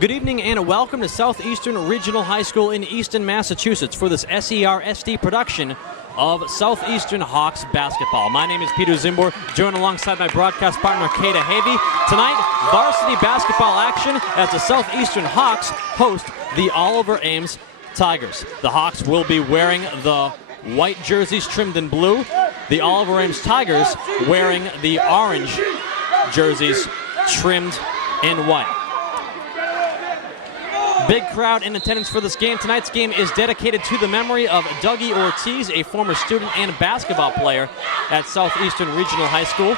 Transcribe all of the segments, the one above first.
Good evening and welcome to Southeastern Regional High School in Easton, Massachusetts for this SER-SD production of Southeastern Hawks basketball. My name is Peter Zimbor, joined alongside my broadcast partner, Kata Havey. Tonight, varsity basketball action as the Southeastern Hawks host the Oliver Ames Tigers. The Hawks will be wearing the white jerseys trimmed in blue. The Oliver Ames Tigers wearing the orange jerseys trimmed in white. Big crowd in attendance for this game. Tonight's game is dedicated to the memory of Dougie Ortiz, a former student and basketball player at Southeastern Regional High School.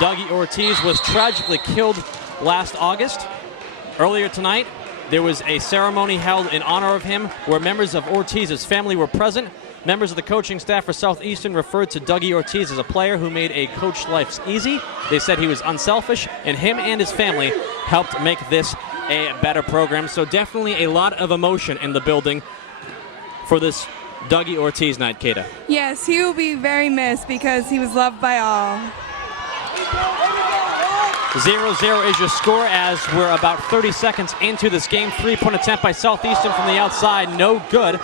Dougie Ortiz was tragically killed last August. Earlier tonight, there was a ceremony held in honor of him where members of Ortiz's family were present. Members of the coaching staff for Southeastern referred to Dougie Ortiz as a player who made a coach's life easy. They said he was unselfish, and him and his family helped make this a better program. So definitely a lot of emotion in the building for this Dougie Ortiz night, Kata. Yes, he will be very missed because he was loved by all. 0-0 is your score as we're about 30 seconds into this game. Three-point attempt by Southeastern from the outside, no good.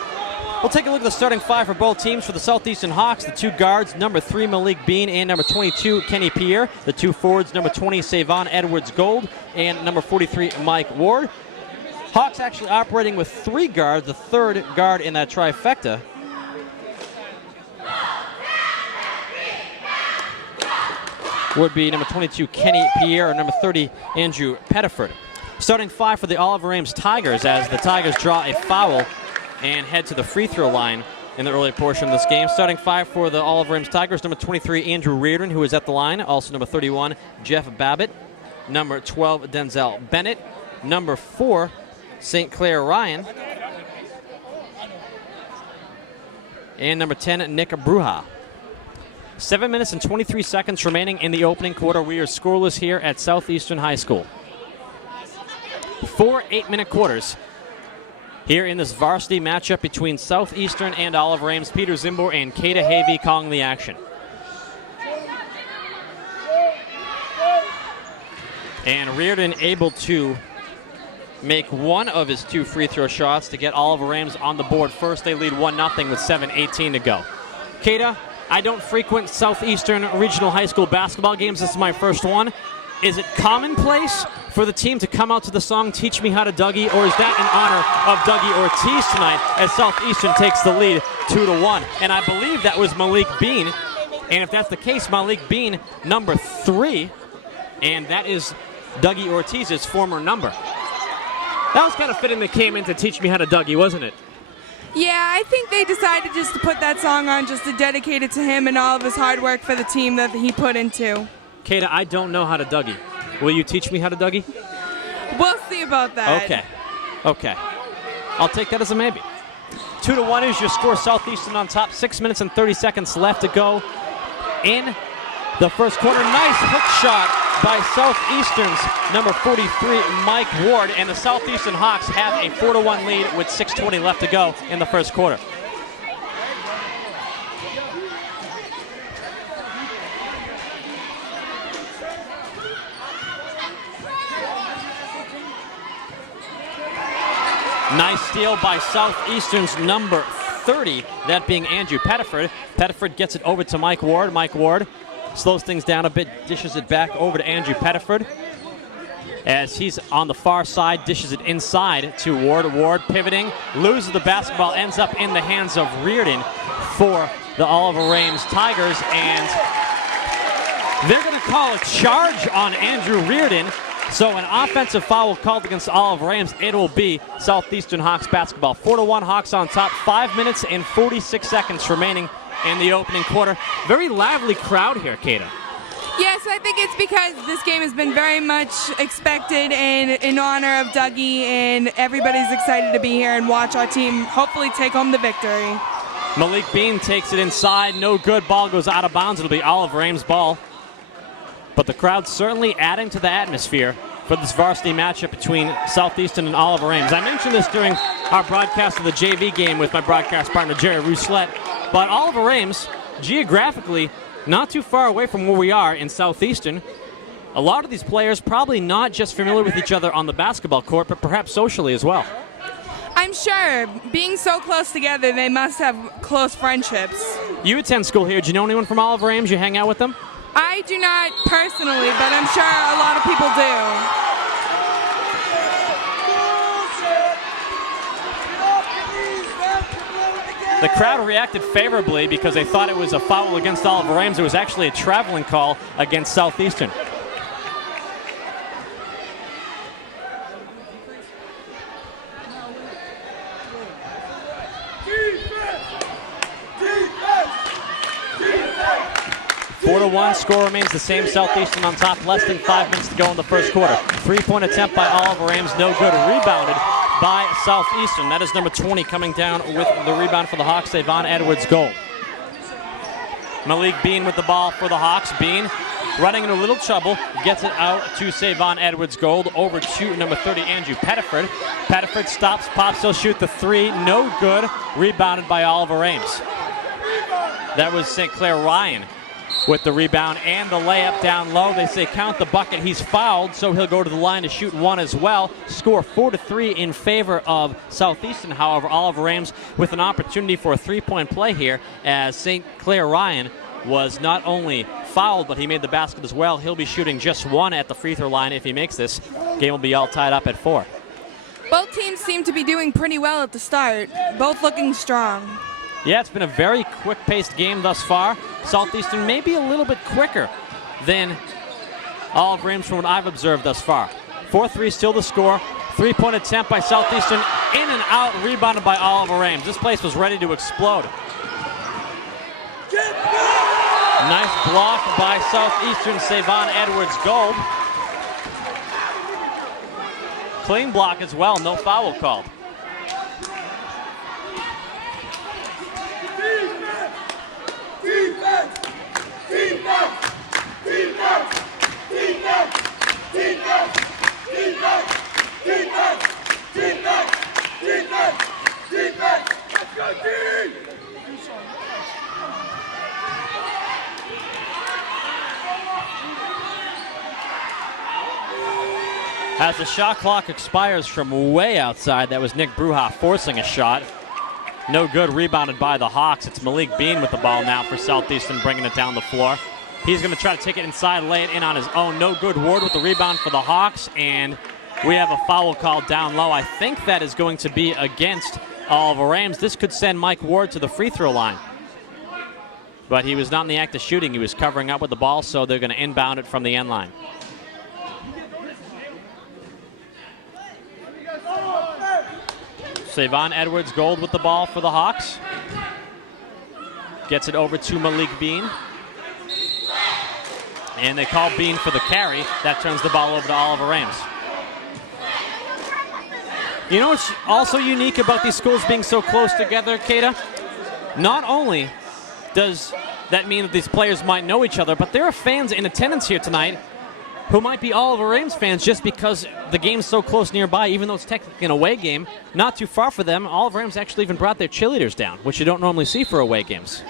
We'll take a look at the starting five for both teams. For the Southeastern Hawks, the two guards, number 3, Malik Bean, and number 22, Kenny Pierre. The two forwards, number 20, Savon Edwards-Gold, and number 43, Mike Ward. Hawks actually operating with 3 guards, the third guard in that trifecta. Would be number 22, Kenny Pierre, or number 30, Andrew Pettiford. Starting five for the Oliver Ames Tigers as the Tigers draw a foul and head to the free throw line in the early portion of this game. Starting five for the Oliver Ames Tigers, number 23, Andrew Reardon, who is at the line. Also number 31, Jeff Babbitt. Number 12, Denzel Bennett. Number 4, St. Clair Ryan. And number 10, Nick Bruja. 7 minutes and 23 seconds remaining in the opening quarter. We are scoreless here at Southeastern High School. 4 8-minute quarters here in this varsity matchup between Southeastern and Oliver Ames. Peter Zimbor and Kata Havey calling the action. And Reardon able to make one of his 2 free throw shots to get Oliver Ames on the board first. They lead 1-0 with 7:18 to go. Kata, I don't frequent Southeastern Regional High School basketball games. This is my first one. Is it commonplace for the team to come out to the song Teach Me How to Dougie, or is that in honor of Dougie Ortiz tonight as Southeastern takes the lead 2-1? And I believe that was Malik Bean. And if that's the case, Malik Bean, number 3, and that is Dougie Ortiz's former number. That was kind of fitting they came in to Teach Me How to Dougie, wasn't it? Yeah, I think they decided just to put that song on just to dedicate it to him and all of his hard work for the team that he put into. Kata, I don't know how to Dougie. Will you teach me how to Dougie? We'll see about that. Okay. I'll take that as a maybe. 2-1 is your score. Southeastern on top. 6 minutes and 30 seconds left to go in the first quarter. Nice hook shot by Southeastern's number 43, Mike Ward. And the Southeastern Hawks have a 4-1 lead with 6:20 left to go in the first quarter. Nice steal by Southeastern's number 30, that being Andrew Pettiford. Pettiford gets it over to Mike Ward. Mike Ward slows things down a bit, dishes it back over to Andrew Pettiford. As he's on the far side, dishes it inside to Ward. Ward pivoting, loses the basketball, ends up in the hands of Reardon for the Oliver Ames Tigers. And they're going to call a charge on Andrew Reardon. So an offensive foul called against Oliver Ames. It will be Southeastern Hawks basketball. 4-1 Hawks on top. 5 minutes and 46 seconds remaining in the opening quarter. Very lively crowd here, Kata. Yes, I think it's because this game has been very much expected and in honor of Dougie, and everybody's excited to be here and watch our team hopefully take home the victory. Malik Bean takes it inside. No good. Ball goes out of bounds. It'll be Oliver Ames' ball. But the crowd's certainly adding to the atmosphere for this varsity matchup between Southeastern and Oliver Ames. I mentioned this during our broadcast of the JV game with my broadcast partner, Jerry Rousselette. But Oliver Ames, geographically, not too far away from where we are in Southeastern. A lot of these players probably not just familiar with each other on the basketball court, but perhaps socially as well. I'm sure. Being so close together, they must have close friendships. You attend school here. Do you know anyone from Oliver Ames? You hang out with them? I do not personally, but I'm sure a lot of people do. The crowd reacted favorably because they thought it was a foul against Oliver Ames. It was actually a traveling call against Southeastern. Defense! 4-1, score remains the same. Southeastern on top, less than 5 minutes to go in the first quarter. Three-point attempt by Oliver Ames, no good. Rebounded by Southeastern. That is number 20 coming down with the rebound for the Hawks, Savon Edwards-Gold. Malik Bean with the ball for the Hawks. Bean running into a little trouble, gets it out to Savon Edwards-Gold, over to number 30, Andrew Pettiford. Pettiford stops, pops, he'll shoot the three, no good. Rebounded by Oliver Ames. That was St. Clair Ryan with the rebound and the layup down low. They say count the bucket. He's fouled, so he'll go to the line to shoot one as well. Score 4-3 in favor of Southeastern. However, Oliver Ames with an opportunity for a three-point play here, as St. Clair Ryan was not only fouled, but he made the basket as well. He'll be shooting just one at the free throw line if he makes this. Game will be all tied up at 4. Both teams seem to be doing pretty well at the start, both looking strong. Yeah, it's been a very quick-paced game thus far. Southeastern maybe a little bit quicker than Oliver Ames from what I've observed thus far. 4-3 still the score. Three-point attempt by Southeastern, in and out, rebounded by Oliver Ames. This place was ready to explode. Nice block by Southeastern, Savon Edwards-Gold. Clean block as well, no foul called. As the shot clock expires from way outside, that was Nick Bruja forcing a shot. No good, rebounded by the Hawks. It's Malik Bean with the ball now for Southeastern, bringing it down the floor. He's going to try to take it inside, lay it in on his own. No good. Ward with the rebound for the Hawks, and we have a foul called down low. I think that is going to be against Oliver Ames. This could send Mike Ward to the free throw line. But he was not in the act of shooting. He was covering up with the ball, so they're going to inbound it from the end line. Savon Edwards-Gold with the ball for the Hawks. Gets it over to Malik Bean. And they call Bean for the carry. That turns the ball over to Oliver Ames. You know what's also unique about these schools being so close together, Kata? Not only does that mean that these players might know each other, but there are fans in attendance here tonight who might be Oliver Ames fans just because the game's so close nearby, even though it's technically an away game. Not too far for them. Oliver Ames actually even brought their cheerleaders down, which you don't normally see for away games.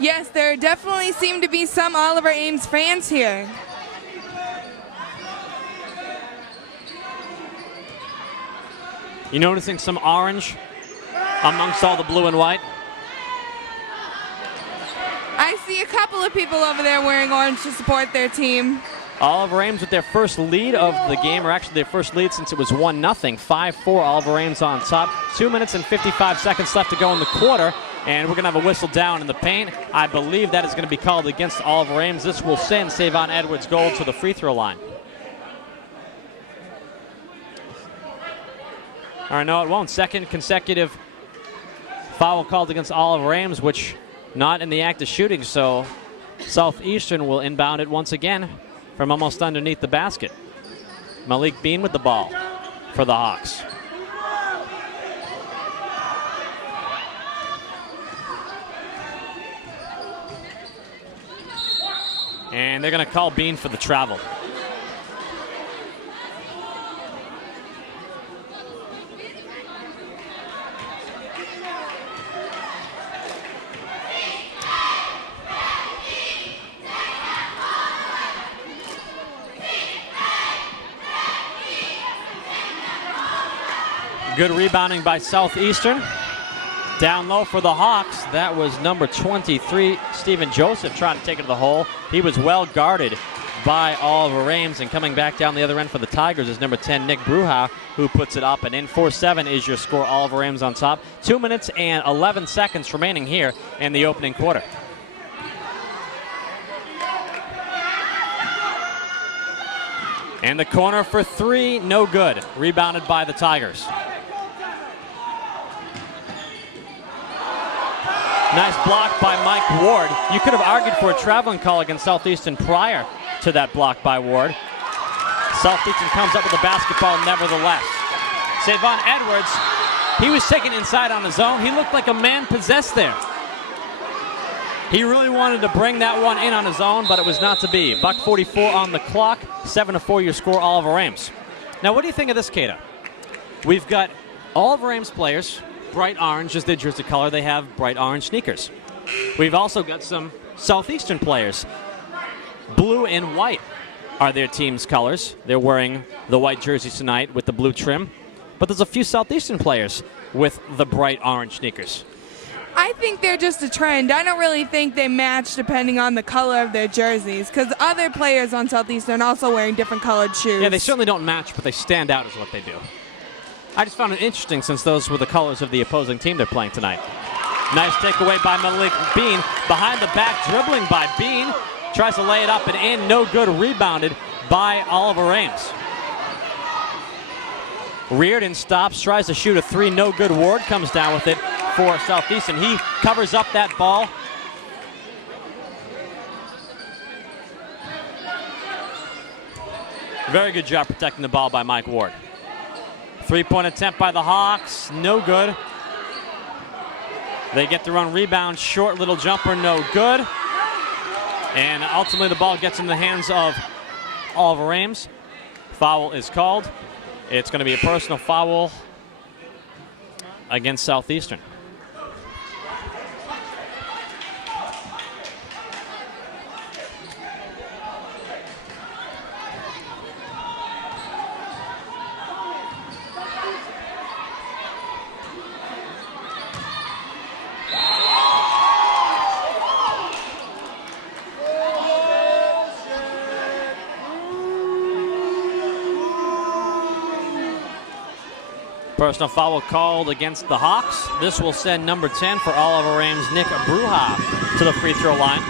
Yes, there definitely seem to be some Oliver Ames fans here. You noticing some orange amongst all the blue and white? I see a couple of people over there wearing orange to support their team. Oliver Ames with their first lead of the game, or actually their first lead since it was 1-0. 5-4, Oliver Ames on top. 2 minutes and 55 seconds left to go in the quarter, and we're going to have a whistle down in the paint. I believe that is going to be called against Oliver Ames. This will send Savon Edwards-Gold to the free throw line. All right, no, it won't. Second consecutive foul called against Oliver Ames, which not in the act of shooting, so Southeastern will inbound it once again from almost underneath the basket. Malik Bean with the ball for the Hawks. And they're going to call Bean for the travel. Good rebounding by Southeastern. Down low for the Hawks. That was number 23, Stephen Joseph, trying to take it to the hole. He was well guarded by Oliver Ames, and coming back down the other end for the Tigers is number 10, Nick Bruja, who puts it up. And in 4-7 is your score. Oliver Ames on top. 2 minutes and 11 seconds remaining here in the opening quarter. And the corner for three, no good. Rebounded by the Tigers. Nice block by Mike Ward. You could have argued for a traveling call against Southeastern prior to that block by Ward. Southeastern comes up with the basketball nevertheless. Savon Edwards, he was taken inside on his own. He looked like a man possessed there. He really wanted to bring that one in on his own, but it was not to be. $1:44 on the clock, 7-4 your score, Oliver Ames. Now, what do you think of this, Kata? We've got Oliver Ames players. Bright orange is their jersey color. They have bright orange sneakers. We've also got some Southeastern players. Blue and white are their team's colors. They're wearing the white jerseys tonight with the blue trim. But there's a few Southeastern players with the bright orange sneakers. I think they're just a trend. I don't really think they match depending on the color of their jerseys, because other players on Southeastern are also wearing different colored shoes. Yeah, they certainly don't match, but they stand out is what they do. I just found it interesting since those were the colors of the opposing team they're playing tonight. Nice takeaway by Malik Bean. Behind the back, dribbling by Bean. Tries to lay it up and in. No good. Rebounded by Oliver Ames. Reardon stops, tries to shoot a three. No good. Ward comes down with it for Southeastern. He covers up that ball. Very good job protecting the ball by Mike Ward. Three-point attempt by the Hawks, no good. They get their own rebound, short little jumper, no good. And ultimately the ball gets in the hands of Oliver Ames. Foul is called. It's going to be a personal foul against Southeastern. Personal foul called against the Hawks. This will send number 10 for Oliver Ames, Nick Bruja, to the free throw line.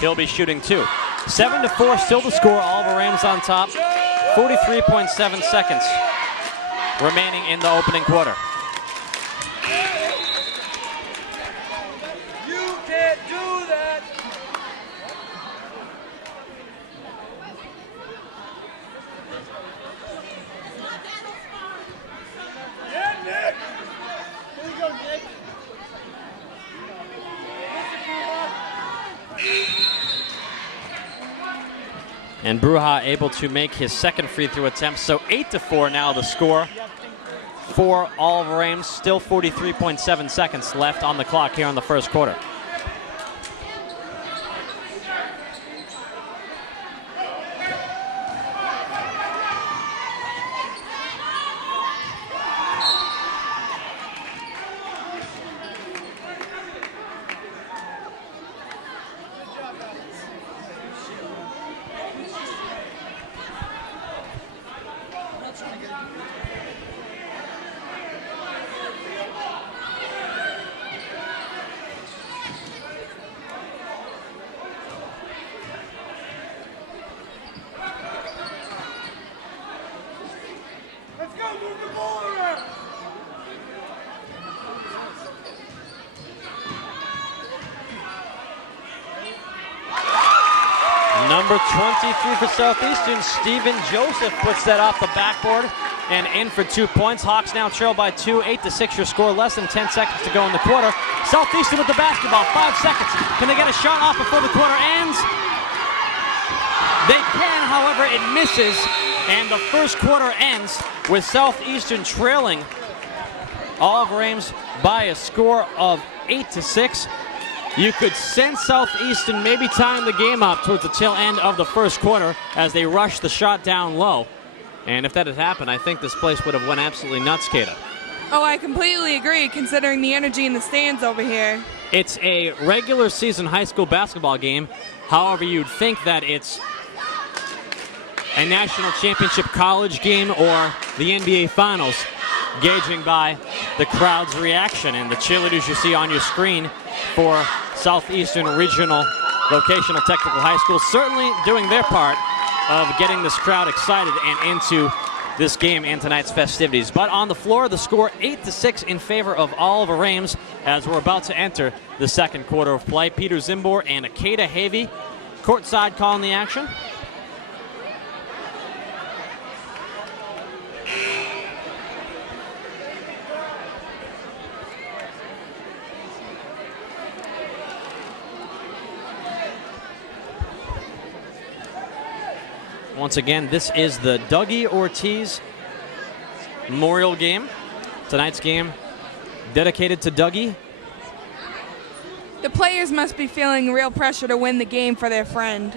He'll be shooting two. 7-4 still the score. Oliver Ames on top. 43.7 seconds remaining in the opening quarter. You can't do that. Yeah, Nick. Here you go, Nick. And Bruja able to make his second free throw attempt. So 8-4 now the score for Oliver Ames. Still 43.7 seconds left on the clock here in the first quarter. Let's go, move the ball around. Number 23 for Southeastern, Stephen Joseph puts that off the backboard and in for 2 points. Hawks now trail by 2, 8-6 your score, less than 10 seconds to go in the quarter. Southeastern with the basketball, 5 seconds. Can they get a shot off before the quarter ends? They can, however, it misses, and the first quarter ends with Southeastern trailing Oliver Ames by a score of 8-6. You could sense Southeastern maybe tying the game up towards the tail end of the first quarter as they rush the shot down low. And if that had happened, I think this place would have went absolutely nuts, Kata. Oh, I completely agree, considering the energy in the stands over here. It's a regular season high school basketball game. However, you'd think that it's a national championship college game or the NBA Finals, gauging by the crowd's reaction. And the cheerleaders you see on your screen for Southeastern Regional Vocational Technical High School certainly doing their part of getting this crowd excited and into this game and tonight's festivities. But on the floor, the score 8-6 in favor of Oliver Ames as we're about to enter the second quarter of play. Peter Zimbor and Akeda Havey courtside calling the action. Once again, this is the Dougie Ortiz Memorial Game. Tonight's game dedicated to Dougie. The players must be feeling real pressure to win the game for their friend.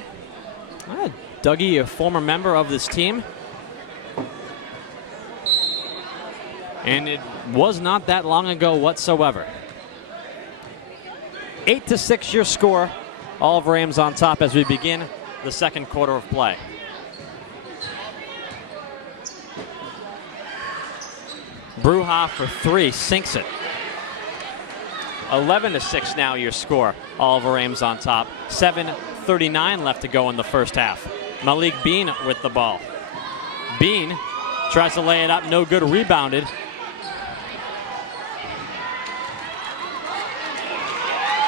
Dougie, a former member of this team. And it was not that long ago whatsoever. 8-6 your score. Oliver Ames on top as we begin the second quarter of play. Bruja for three, sinks it. 11-6 now your score. Oliver Ames on top. 7:39 left to go in the first half. Malik Bean with the ball. Bean tries to lay it up, no good, rebounded.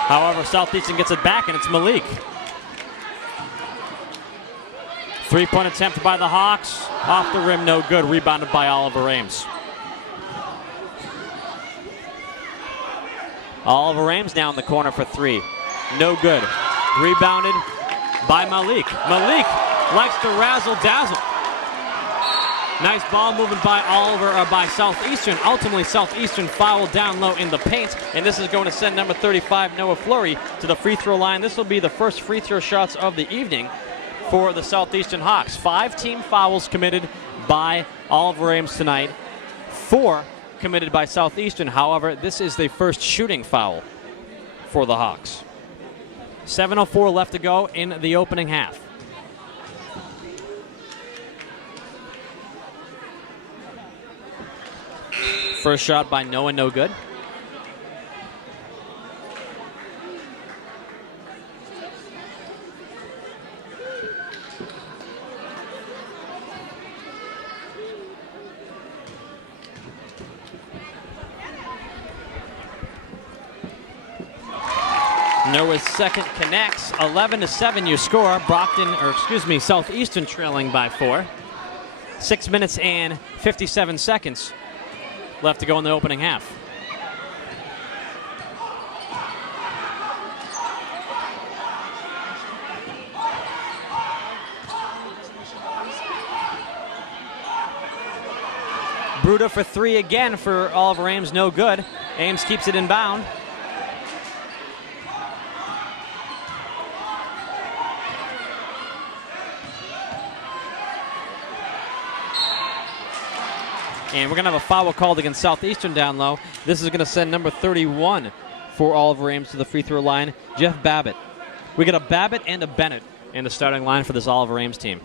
However, Southeastern gets it back, and it's Malik. Three-point attempt by the Hawks. Off the rim, no good, rebounded by Oliver Ames. Oliver Ames now in the corner for three. No good. Rebounded by Malik. Malik likes to razzle-dazzle. Nice ball movement by by Southeastern. Ultimately, Southeastern fouled down low in the paint, and this is going to send number 35, Noah Fleury, to the free throw line. This will be the first free throw shots of the evening for the Southeastern Hawks. 5 team fouls committed by Oliver Ames tonight. 4 committed by Southeastern. However, this is the first shooting foul for the Hawks. 7:04 left to go in the opening half. First shot by Noah, no good. Noah's second connects. 11-7 your score. Southeastern trailing by 4. 6 minutes and 57 seconds left to go in the opening half. Bruda for three again for Oliver Ames, no good. Ames keeps it inbound. And we're going to have a foul called against Southeastern down low. This is going to send number 31 for Oliver Ames to the free throw line, Jeff Babbitt. We got a Babbitt and a Bennett in the starting line for this Oliver Ames team.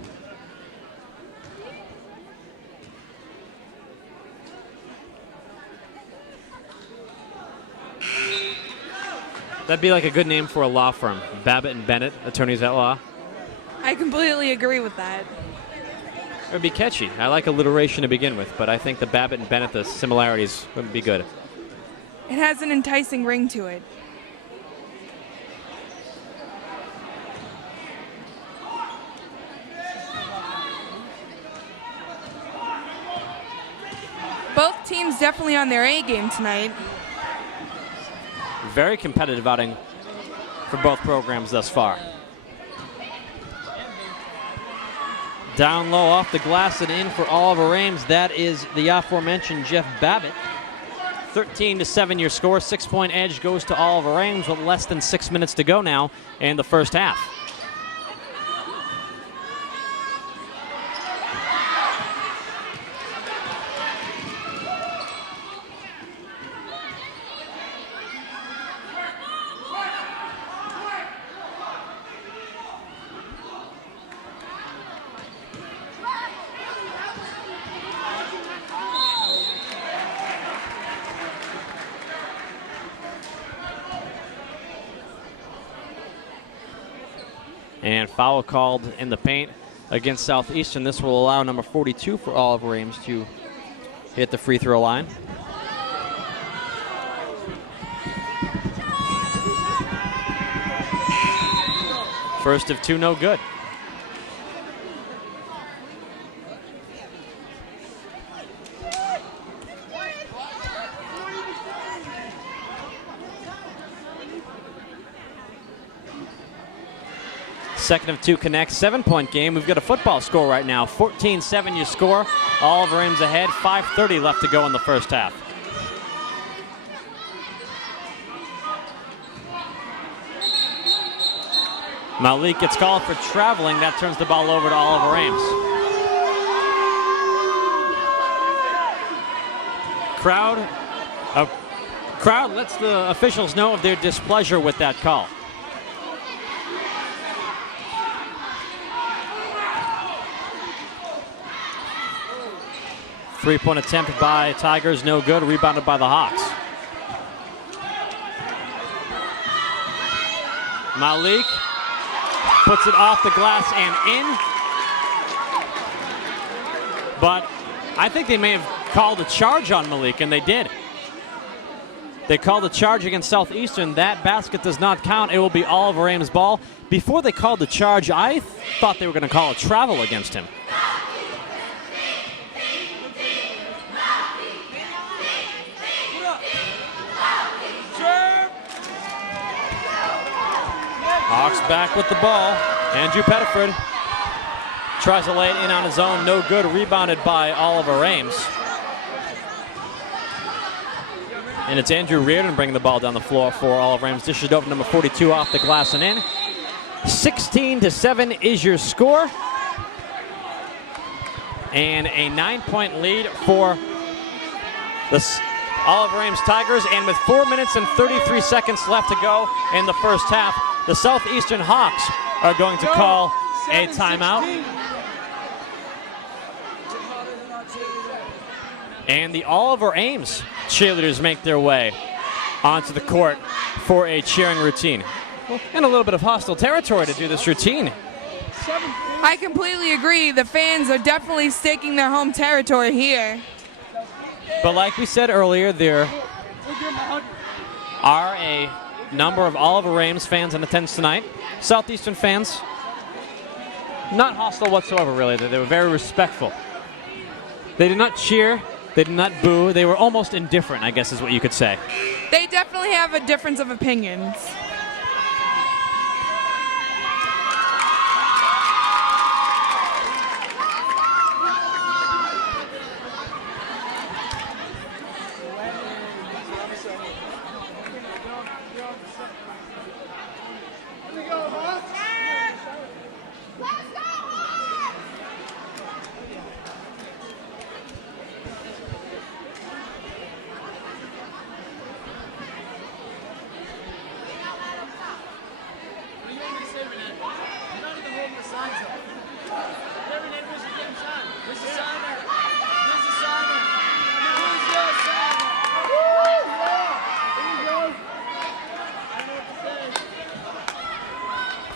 That'd be like a good name for a law firm. Babbitt and Bennett, attorneys at law. I completely agree with that. It would be catchy. I like alliteration to begin with, but I think the Babbitt and Bennett, the similarities would be good. It has an enticing ring to it. Both teams definitely on their A game tonight. Very competitive outing for both programs thus far. Down low off the glass and in for Oliver Ames. That is the aforementioned Jeff Babbitt. 13-7 your score. 6-point edge goes to Oliver Ames with less than 6 minutes to go now in the first half. And foul called in the paint against Southeastern. This will allow number 42 for Oliver Ames to hit the free throw line. First of two, no good. Second of two connects, 7-point game. We've got a football score right now. 14-7 your score. Oliver Ames ahead, 5:30 left to go in the first half. Malik gets called for traveling. That turns the ball over to Oliver Ames. Crowd lets the officials know of their displeasure with that call. Three-point attempt by Tigers, no good. Rebounded by the Hawks. Malik puts it off the glass and in. But I think they may have called a charge on Malik, and they did. They called a charge against Southeastern. That basket does not count. It will be Oliver Ames' ball. Before they called the charge, I thought they were going to call a travel against him. Hawks back with the ball. Andrew Pettiford tries to lay it in on his own. No good. Rebounded by Oliver Ames. And it's Andrew Reardon bringing the ball down the floor for Oliver Ames. Dishes it over number 42 off the glass and in. 16-7 is your score. And a 9-point lead for the Oliver Ames Tigers. And with 4 minutes and 33 seconds left to go in the first half, the Southeastern Hawks are going to call a timeout. And the Oliver Ames cheerleaders make their way onto the court for a cheering routine. And a little bit of hostile territory to do this routine. I completely agree. The fans are definitely staking their home territory here. But like we said earlier, there are a number of Oliver Ames fans in attendance tonight. Southeastern fans, not hostile whatsoever, really. They were very respectful. They did not cheer. They did not boo. They were almost indifferent, I guess is what you could say. They definitely have a difference of opinions. Here we go, Hawks.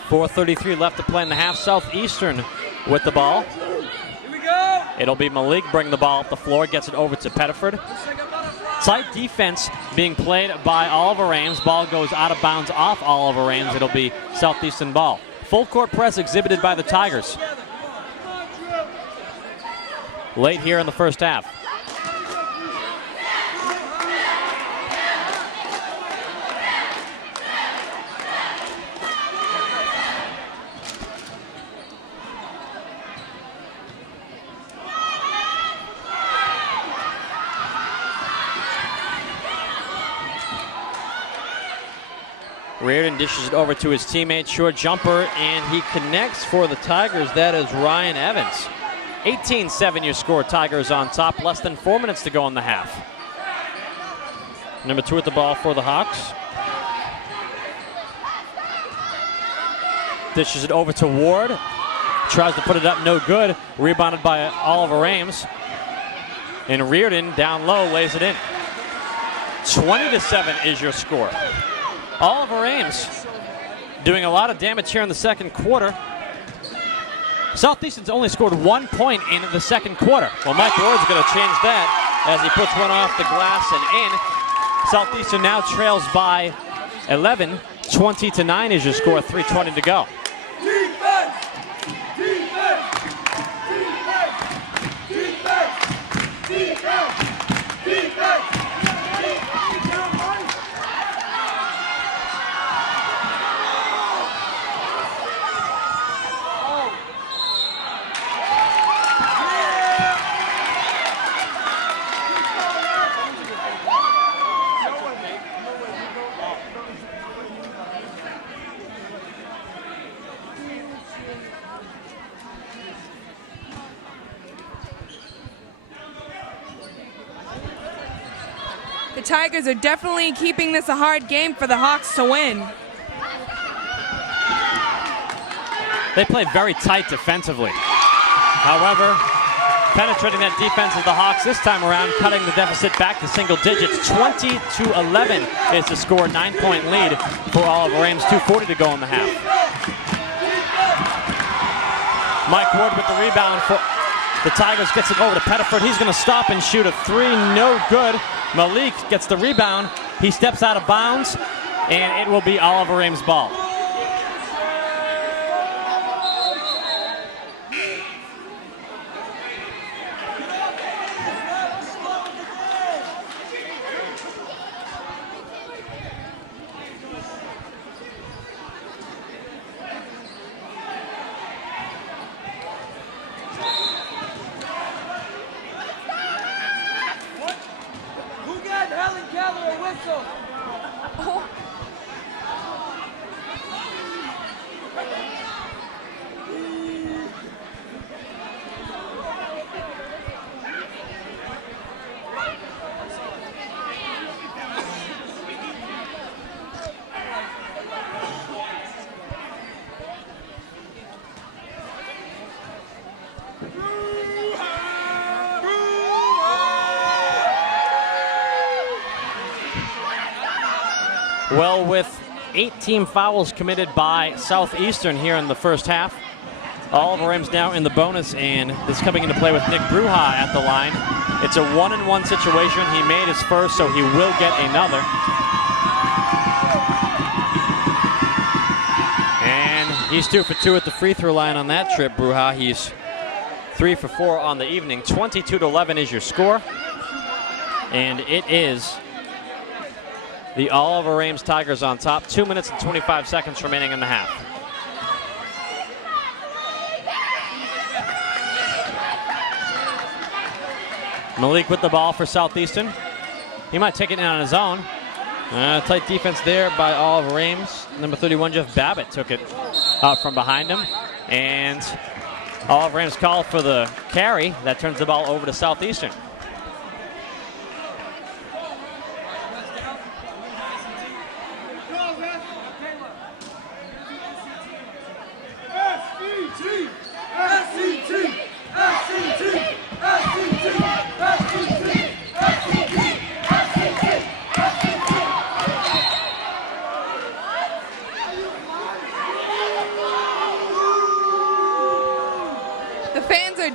4:33 left to play in the half. Southeastern with the ball. Here we go. It'll be Malik bringing the ball up the floor, gets it over to Pettiford. Tight defense being played by Oliver Ames. Ball goes out of bounds off Oliver Ames. It'll be Southeastern ball. Full court press exhibited by the Tigers late here in the first half. Reardon dishes it over to his teammate, short jumper, and he connects for the Tigers. That is Ryan Evans. 18-7 your score, Tigers on top. Less than 4 minutes to go in the half. Number 2 at the ball for the Hawks. Dishes it over to Ward. Tries to put it up, no good. Rebounded by Oliver Ames. And Reardon down low lays it in. 20-7 is your score. Oliver Ames doing a lot of damage here in the second quarter. Southeastern's only scored 1 point in the second quarter. Well, Mike Ward's going to change that as he puts one off the glass and in. Southeastern now trails by 11. 20-9 is your score, 3:20 to go. The Tigers are definitely keeping this a hard game for the Hawks to win. They play very tight defensively. However, penetrating that defense of the Hawks this time around, cutting the deficit back to single digits. 20-11 is the score, 9-point lead for Oliver Ames. 2:40 to go in the half. Mike Ward with the rebound for the Tigers, gets it over to Pettiford. He's going to stop and shoot a three, no good. Malik gets the rebound. He steps out of bounds, and it will be Oliver Ames' ball. Well, with 18 fouls committed by Southeastern here in the first half, Oliver Ames now in the bonus, and this coming into play with Nick Bruja at the line. It's a 1-and-1 situation. He made his first, so he will get another. And he's 2 for 2 at the free throw line on that trip, Bruja. He's 3 for 4 on the evening. 22-11 is your score, and it is the Oliver Ames Tigers on top. 2 minutes and 25 seconds remaining in the half. Malik with the ball for Southeastern. He might take it in on his own. Tight defense there by Oliver Ames. Number 31, Jeff Babbitt, took it out from behind him. And Oliver Ames called for the carry. That turns the ball over to Southeastern.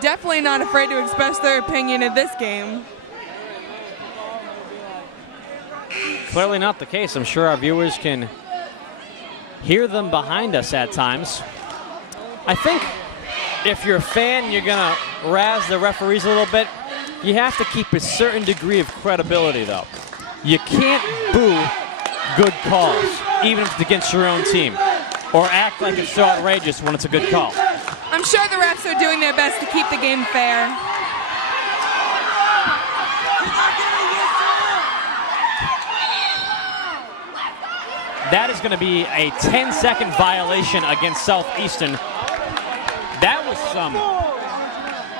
Definitely not afraid to express their opinion of this game. Clearly not the case. I'm sure our viewers can hear them behind us at times. I think if you're a fan, you're going to razz the referees a little bit. You have to keep a certain degree of credibility, though. You can't boo good calls, even if it's against your own team, or act like it's so outrageous when it's a good call. I'm sure the refs are doing their best to keep the game fair. That is going to be a 10-second violation against Southeastern. That was some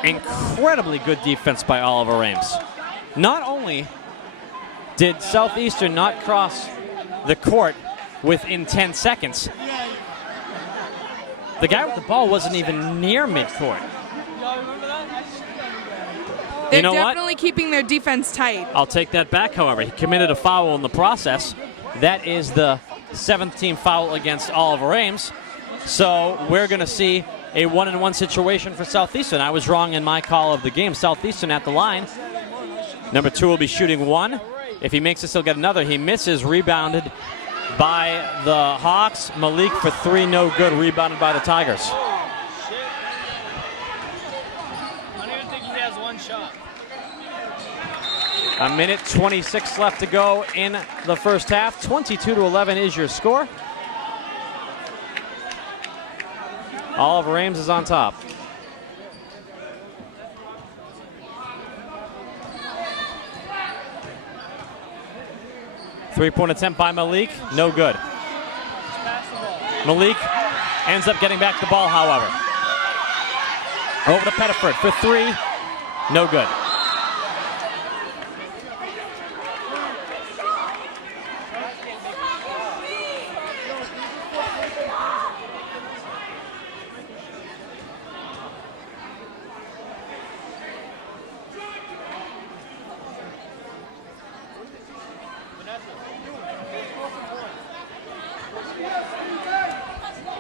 incredibly good defense by Oliver Ames. Not only did Southeastern not cross the court within 10 seconds, the guy with the ball wasn't even near midcourt. They're you know definitely what? keeping their defense tight. I'll take that back, however. He committed a foul in the process. That is the 7th team foul against Oliver Ames. So we're going to see a 1-and-1 situation for Southeastern. I was wrong in my call of the game. Southeastern at the line. Number 2 will be shooting 1. If he makes this, he'll get another. He misses, rebounded by the Hawks. Malik for 3, no good, rebounded by the Tigers. I don't even think he has one shot. A minute 26 left to go in the first half. 22-11 is your score. Oliver Ames is on top. Three-point attempt by Malik, no good. Malik ends up getting back the ball, however. Over to Pettiford for 3, no good.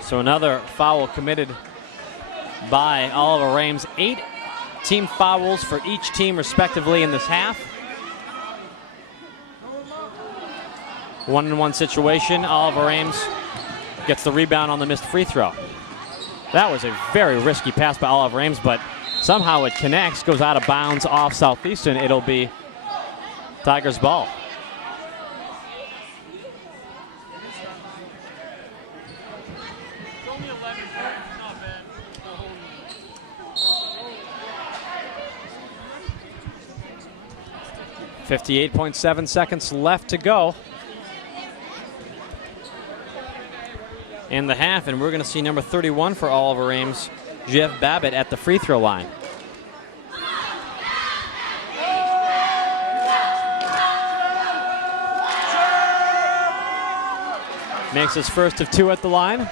So another foul committed by Oliver Ames. 8 team fouls for each team respectively in this half. 1-and-1 situation. Oliver Ames gets the rebound on the missed free throw. That was a very risky pass by Oliver Ames, but somehow it connects, goes out of bounds off Southeastern. It'll be Tigers ball. 58.7 seconds left to go in the half, and we're going to see number 31 for Oliver Ames, Jeff Babbitt, at the free throw line. Makes his first of 2 at the line.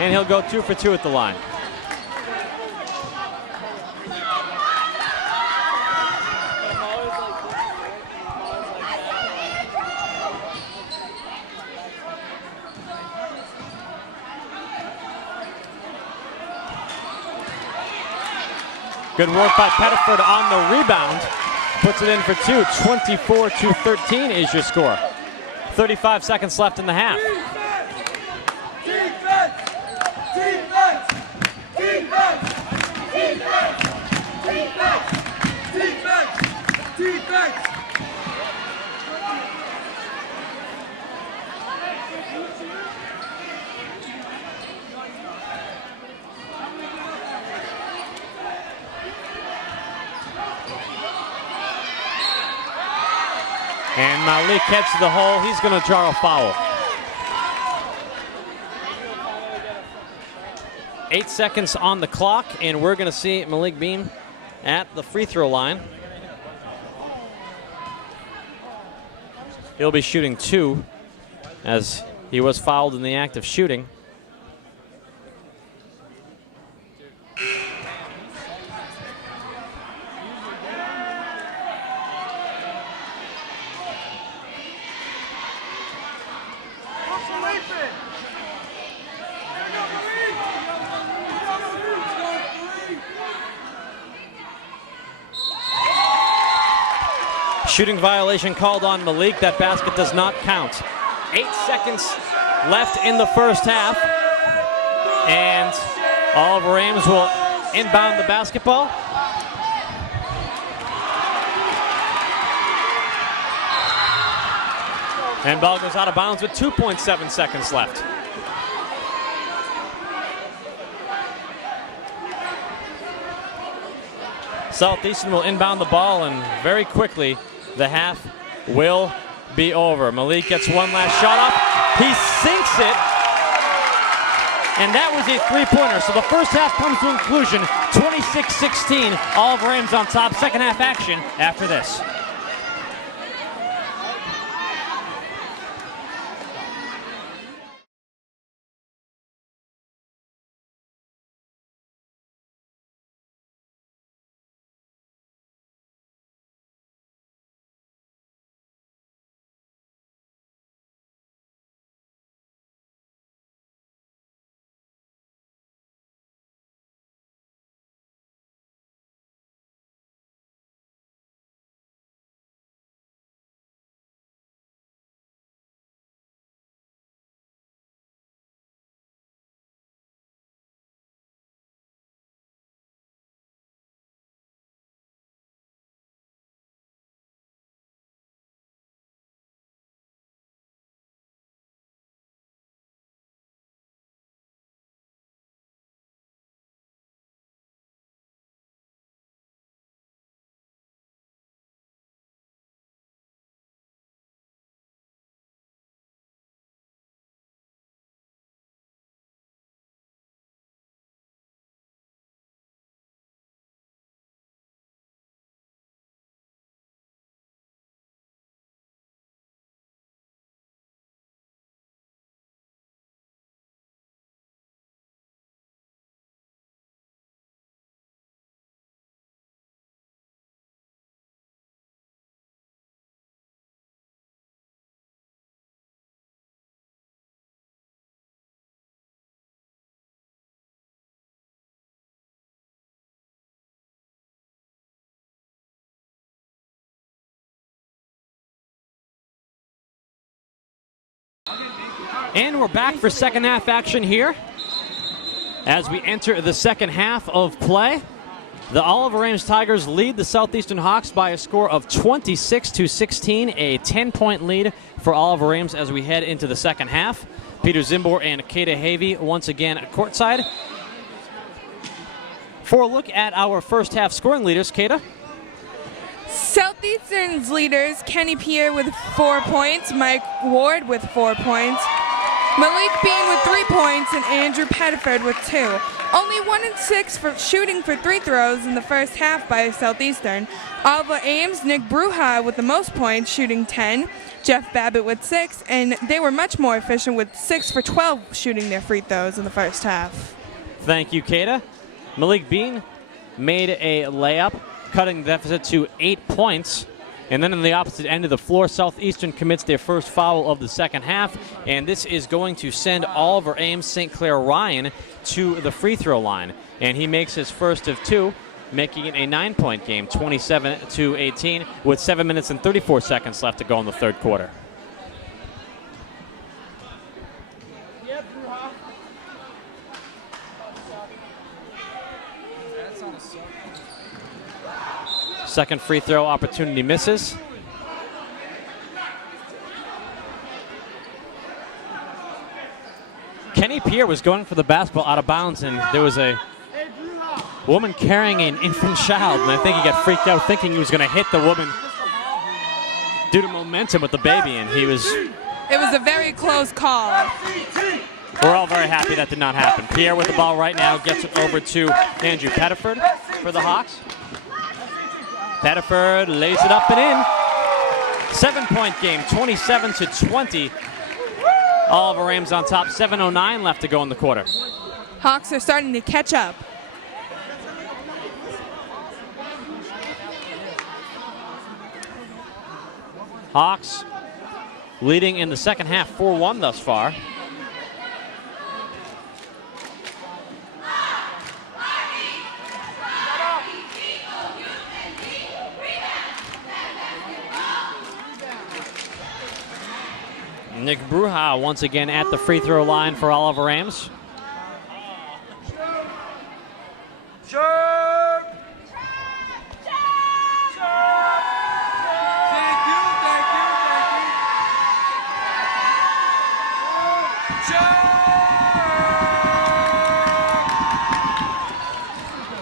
And he'll go 2 for 2 at the line. Good work by Pettiford on the rebound. Puts it in for 2. 24-13 is your score. 35 seconds left in the half. And Malik heads to the hole. He's going to draw a foul. 8 seconds on the clock, and we're going to see Malik Beam at the free throw line. He'll be shooting 2, as he was fouled in the act of shooting. Shooting violation called on Malik. That basket does not count. 8 seconds left in the first half. And Oliver Ames will inbound the basketball. And ball goes out of bounds with 2.7 seconds left. Southeastern will inbound the ball, and very quickly the half will be over. Malik gets one last shot up. He sinks it. And that was a three-pointer. So the first half comes to conclusion. 26-16. Oliver Ames on top. Second half action after this. And we're back for second half action here. As we enter the second half of play, the Oliver Ames Tigers lead the Southeastern Hawks by a score of 26-16, a 10-point lead for Oliver Ames as we head into the second half. Peter Zimbor and Kata Havey once again courtside. For a look at our first half scoring leaders, Kata. Southeastern's leaders, Kenny Pierre with 4 points, Mike Ward with 4 points, Malik Bean with 3 points, and Andrew Pettiford with 2. Only 1 and 6 for shooting for free throws in the first half by Southeastern. Oliver Ames, Nick Bruja with the most points, shooting 10, Jeff Babbitt with 6, and they were much more efficient with 6 for 12 shooting their free throws in the first half. Thank you, Kata. Malik Bean made a layup, cutting the deficit to 8 points. And then on the opposite end of the floor, Southeastern commits their first foul of the second half, and this is going to send Oliver Ames St. Clair Ryan to the free throw line. And he makes his first of 2, making it a 9-point game, 27-18, with 7 minutes and 34 seconds left to go in the third quarter. Second free throw opportunity misses. Kenny Pierre was going for the basketball out of bounds, and there was a woman carrying an infant child, and I think he got freaked out thinking he was going to hit the woman due to momentum with the baby, and he was... It was a very close call. We're all very happy that did not happen. Pierre with the ball right now gets it over to Andrew Pettiford for the Hawks. Pettiford lays it up and in. 7-point game, 27-20. Oliver Ames on top, 7:09 left to go in the quarter. Hawks are starting to catch up. Hawks leading in the second half, 4-1 thus far. Nick Bruja once again at the free throw line for Oliver Ames.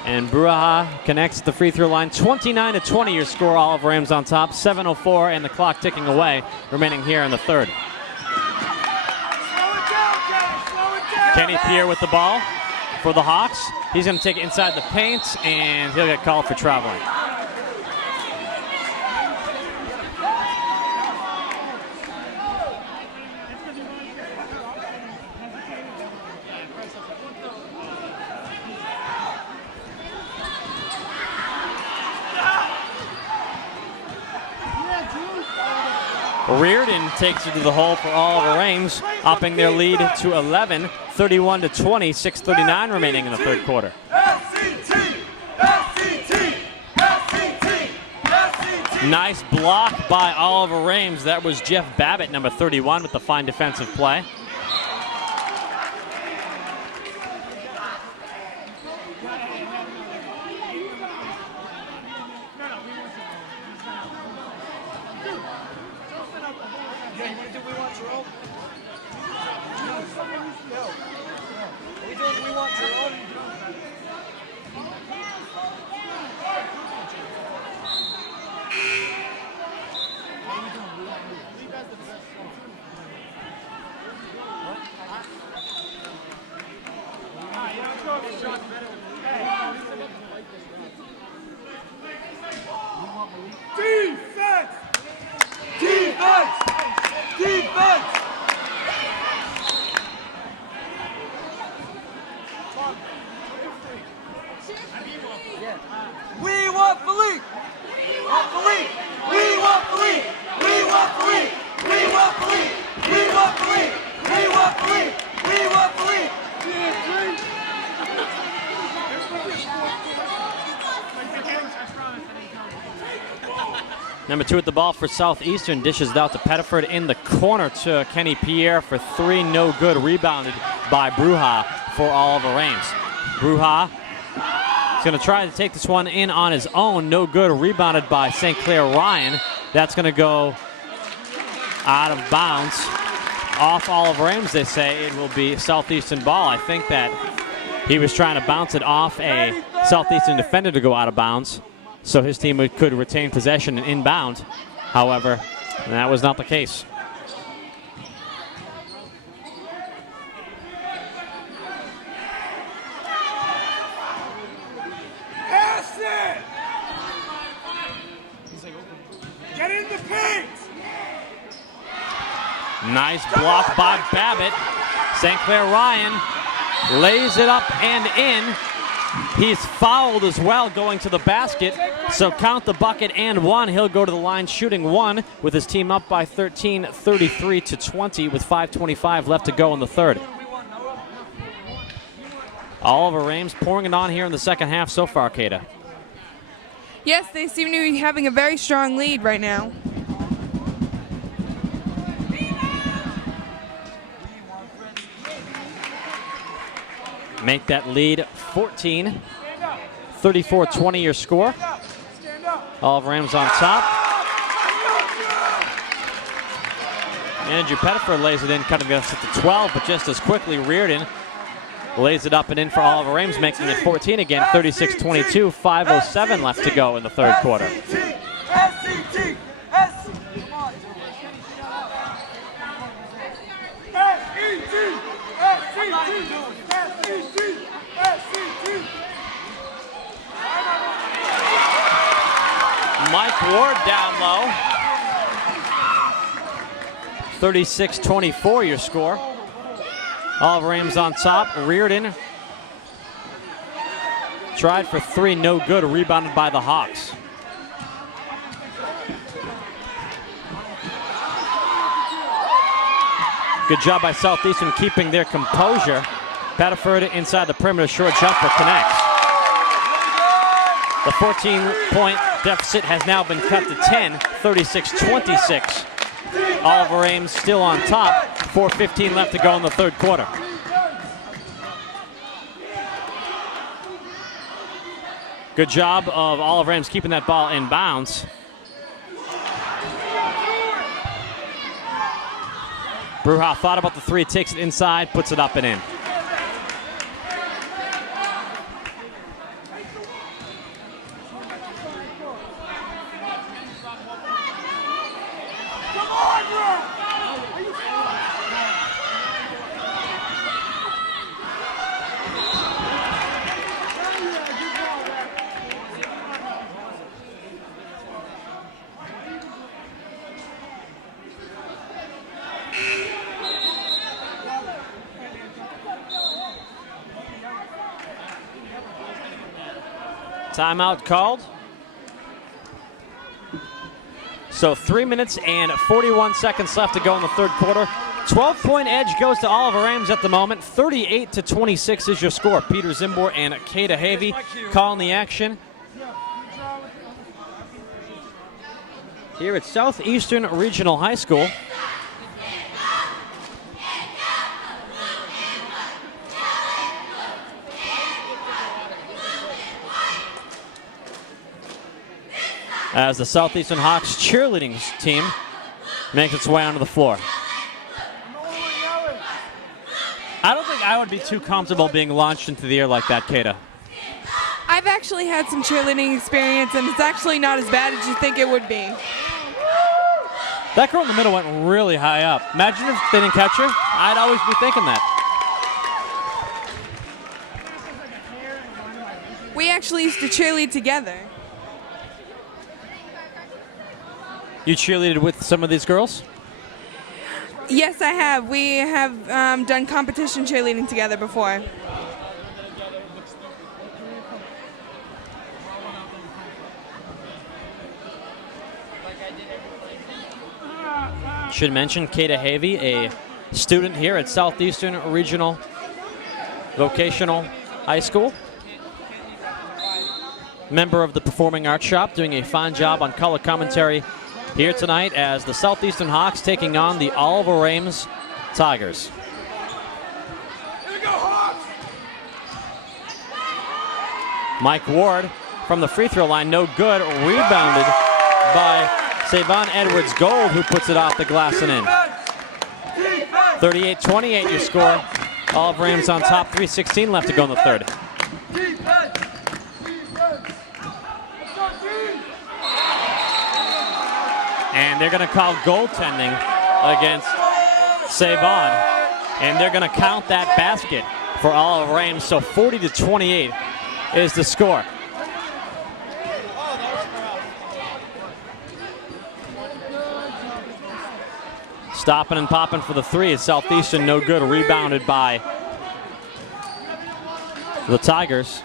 And Bruja connects the free throw line. 29-20 your score. Oliver Ames on top. 7:04 and the clock ticking away, remaining here in the third. Kenny Pierre with the ball for the Hawks. He's going to take it inside the paint, and he'll get called for traveling. Reardon takes it to the hole for Oliver Ames, upping their lead to 11, 31-20, 6:39 remaining in the third quarter. Nice block by Oliver Ames. That was Jeff Babbitt, number 31, with the fine defensive play. Number 2 at the ball for Southeastern, dishes it out to Pettiford in the corner to Kenny Pierre for 3, no good. Rebounded by Bruja for Oliver Ames. Bruja is going to try to take this one in on his own. No good. Rebounded by St. Clair Ryan. That's going to go out of bounds. Off Oliver Ames, they say. It will be Southeastern ball. I think that he was trying to bounce it off a Southeastern defender to go out of bounds, so his team could retain possession and inbound. However, that was not the case. Pass it! Get in the paint! Nice block by Babbitt. St. Clair Ryan lays it up and in. He's fouled as well going to the basket, so count the bucket and 1. He'll go to the line shooting 1 with his team up by 13, 33-20 with 5:25 left to go in the third. Oliver Ames pouring it on here in the second half so far, Kata. Yes, they seem to be having a very strong lead right now. Make that lead 14. 34-20 your score. Oliver Ames on top. Andrew Pettiford lays it in, cutting us at the 12, but just as quickly Reardon lays it up and in for Oliver Ames, making it 14 again, 36-22, 5:07 left to go in the third quarter. Mike Ward down low. 36-24 your score. Oliver Ames on top. Reardon tried for 3, no good. Rebounded by the Hawks. Good job by Southeastern keeping their composure. Pettiford inside the perimeter, short jumper connects. The 14-point deficit has now been cut to 10, 36-26. Oliver Ames still on top, 4:15 left to go in the third quarter. Good job of Oliver Ames keeping that ball in bounds. Bruja thought about the 3, takes it inside, puts it up and in. Timeout called. So 3 minutes and 41 seconds left to go in the third quarter. 12-point edge goes to Oliver Ames at the moment. 38-26 is your score. Peter Zimbor and Kata Havey calling the action here at Southeastern Regional High School. As the Southeastern Hawks cheerleading team makes its way onto the floor. I don't think I would be too comfortable being launched into the air like that, Kata. I've actually had some cheerleading experience, and it's actually not as bad as you think it would be. That girl in the middle went really high up. Imagine if they didn't catch her. I'd always be thinking that. We actually used to cheerlead together. You cheerleaded with some of these girls? Yes, I have. We have done competition cheerleading together before. Should mention Kata Havey, a student here at Southeastern Regional Vocational High School. member of the Performing Arts Shop, doing a fine job on color commentary here tonight as the Southeastern Hawks taking on the Oliver Ames Tigers. Here we go, Hawks! Mike Ward from the free throw line, no good. Rebounded by Savon Edwards-Gold, who puts it off the glass and in. 38-28 your score. Oliver Ames on top, 3:16 left to go in the third. And they're going to call goaltending against Savon. And they're going to count that basket for Oliver Ames. So 40-28 is the score. Stopping and popping for the three is Southeastern, no good. Rebounded by the Tigers.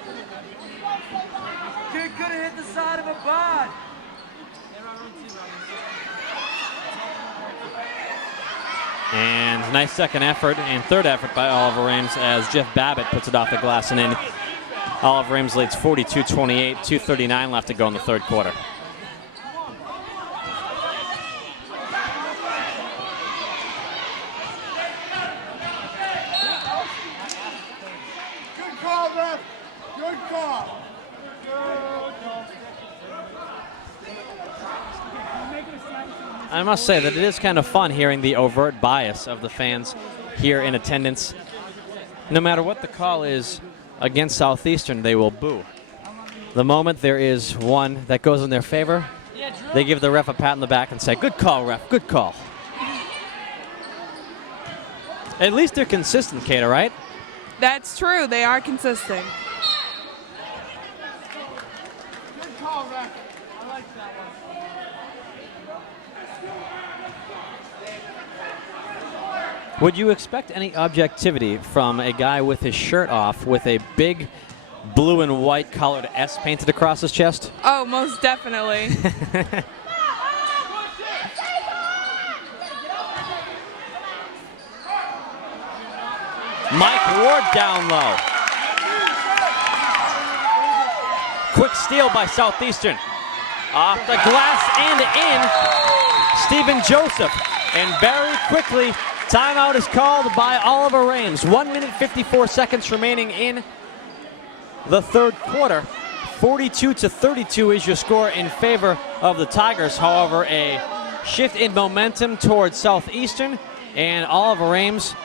Kid could have hit the side of a bod. And nice second effort and third effort by Oliver Ames as Jeff Babbitt puts it off the glass and in. Oliver Ames leads 42-28, 2:39 left to go in the third quarter. Good call, ref. Good call. I must say that it is kind of fun hearing the overt bias of the fans here in attendance. No matter what the call is against Southeastern, they will boo. The moment there is one that goes in their favor, they give the ref a pat on the back and say, "Good call, ref, good call." At least they're consistent, Kata, right? That's true. They are consistent. Good call, ref. I like that one. Would you expect any objectivity from a guy with his shirt off with a big blue and white colored S painted across his chest? Oh, most definitely. Mike Ward down low. Quick steal by Southeastern. Off the glass and in. Stephen Joseph. And very quickly, timeout is called by Oliver Ames. 1 minute 54 seconds remaining in the third quarter. 42-32 is your score in favor of the Tigers. However, a shift in momentum towards Southeastern, and Oliver Ames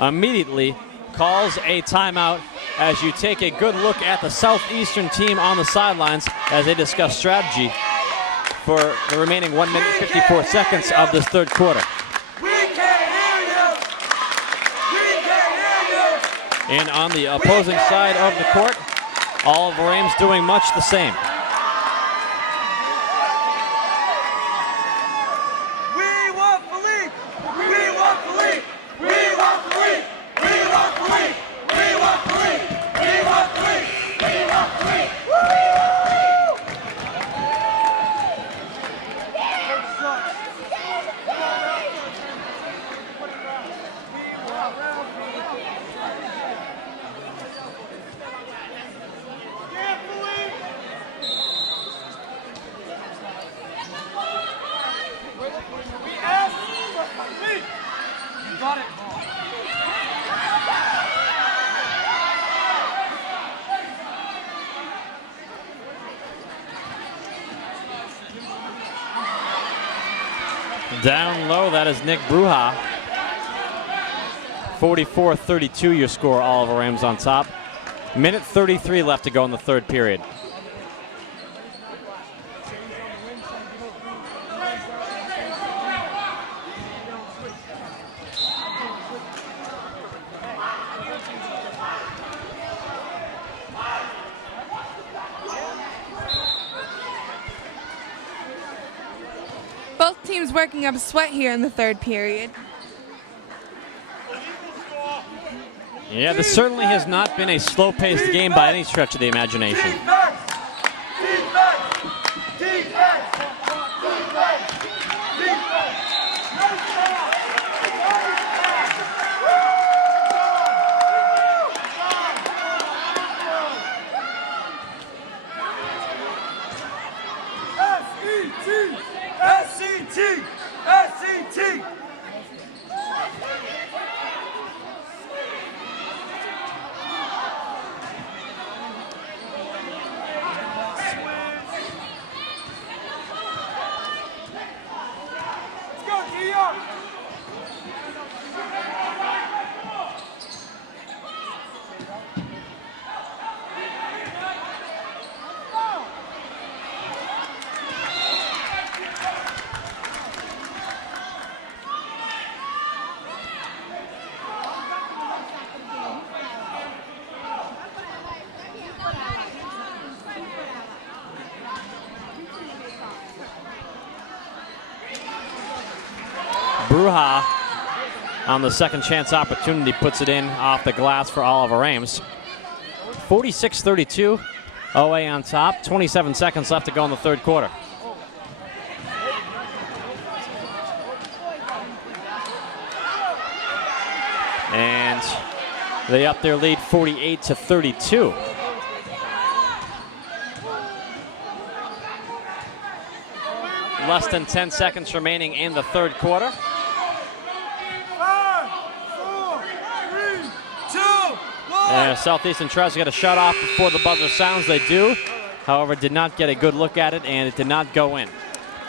immediately calls a timeout as you take a good look at the Southeastern team on the sidelines as they discuss strategy for the remaining 1 minute 54 seconds of this third quarter. We can't hear you. We can't hear you. And on the opposing side of the court, Oliver Ames doing much the same. We want Philippe. We want Philippe. We want Philippe. We want Philippe. We want Philippe. We want Philippe. We want Philippe. We asked for Philippe. You got it, Paul. Down low, that is Nick Bruja. 44-32 your score, Oliver Ames on top. Minute 33 left to go in the third period. Both teams working up a sweat here in the third period. Yeah, this certainly has not been a slow-paced game by any stretch of the imagination. Defense. Defense. Defense. Suha on the second chance opportunity puts it in off the glass for Oliver Ames. 46-32, OA on top. 27 seconds left to go in the third quarter. And they up their lead 48-32. Less than 10 seconds remaining in the third quarter. 5, 4, 3, 2, 1. And Southeastern tries to get a shot off before the buzzer sounds. They do. However, did not get a good look at it, and it did not go in.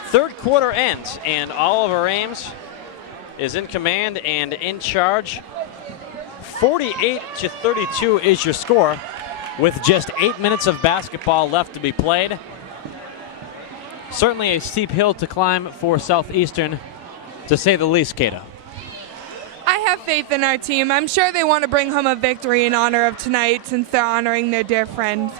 Third quarter ends, and Oliver Ames is in command and in charge. 48-32 is your score with just 8 minutes of basketball left to be played. Certainly a steep hill to climb for Southeastern, to say the least, Kata. I have faith in our team. I'm sure they want to bring home a victory in honor of tonight since they're honoring their dear friends.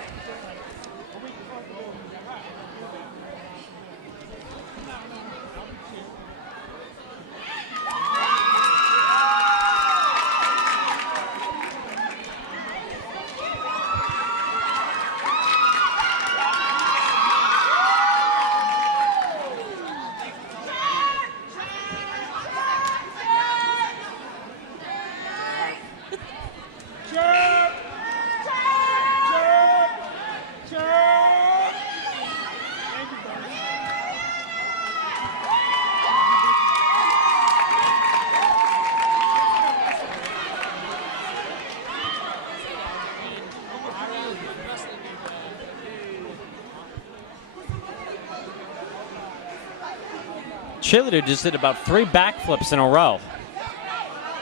Cheerleader just did about 3 backflips in a row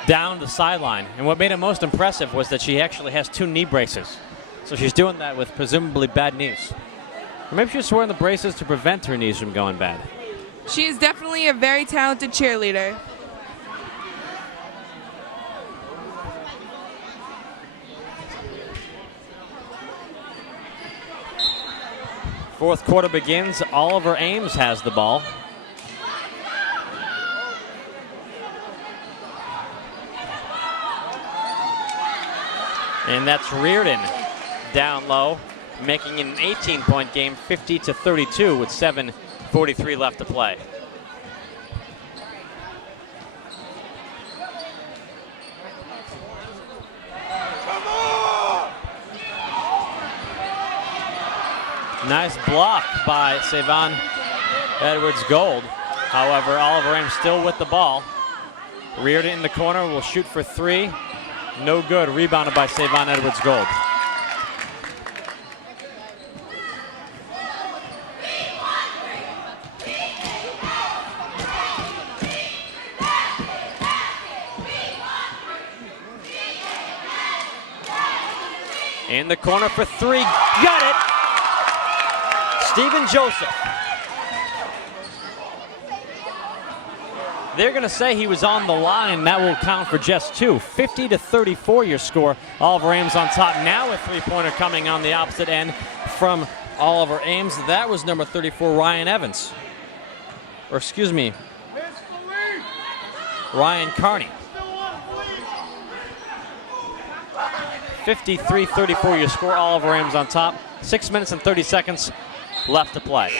down the sideline. And what made it most impressive was that she actually has 2 knee braces. So she's doing that with presumably bad knees. Or maybe she's wearing the braces to prevent her knees from going bad. She is definitely a very talented cheerleader. Fourth quarter begins. Oliver Ames has the ball. And that's Reardon down low, making it an 18-point game, 50-32 with 7:43 left to play. Nice block by Savon Edwards-Gold. However, Oliver Ames still with the ball. Reardon in the corner will shoot for 3. No good. Rebounded by Savon Edwards-Gold. In the corner for 3. Got it! Stephen Joseph. They're going to say he was on the line. That will count for just 2. 50-34 your score. Oliver Ames on top. Now a three-pointer coming on the opposite end from Oliver Ames. That was number 34, Ryan Evans. Or excuse me, Ryan Carney. 53-34 your score. Oliver Ames on top. 6 minutes and 30 seconds left to play.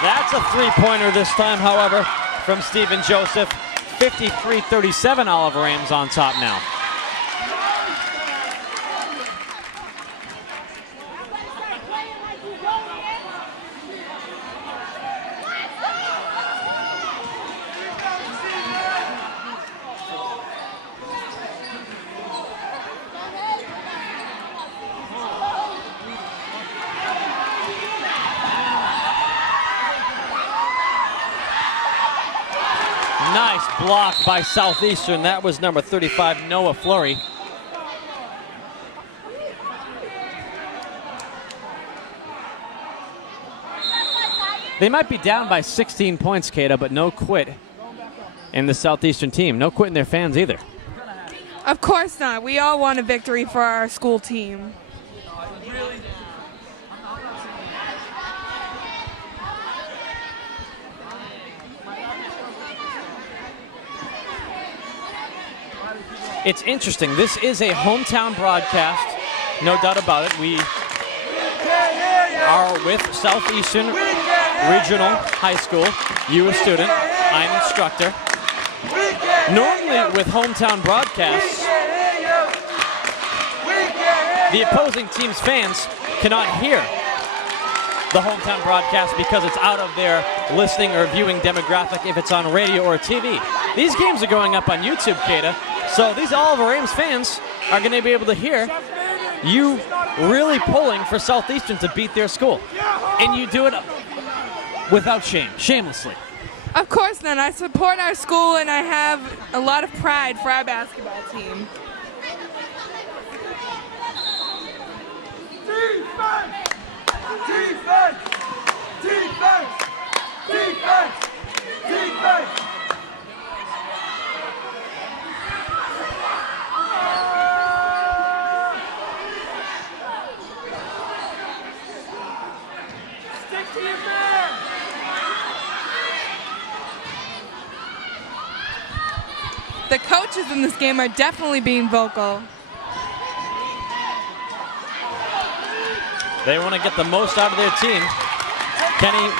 That's a three-pointer this time, however, from Stephen Joseph. 53-37, Oliver Ames on top now. Nice block by Southeastern. That was number 35, Noah Fleury. They might be down by 16 points, Kata, but no quit in the Southeastern team. No quit in their fans either. Of course not. We all want a victory for our school team. It's interesting. This is a hometown broadcast, no doubt about it. We are with Southeastern Regional High School. You a student, I'm an instructor. Normally with hometown broadcasts, the opposing team's fans cannot hear the hometown broadcast because it's out of their listening or viewing demographic if it's on radio or TV. These games are going up on YouTube, Kata, so these Oliver Ames fans are going to be able to hear you really pulling for Southeastern to beat their school. And you do it without shame, shamelessly. Of course not. I support our school and I have a lot of pride for our basketball team. Defense! Defense! Defense! Defense! Defense! Stick to your man! The coaches in this game are definitely being vocal. They want to get the most out of their team. Kenny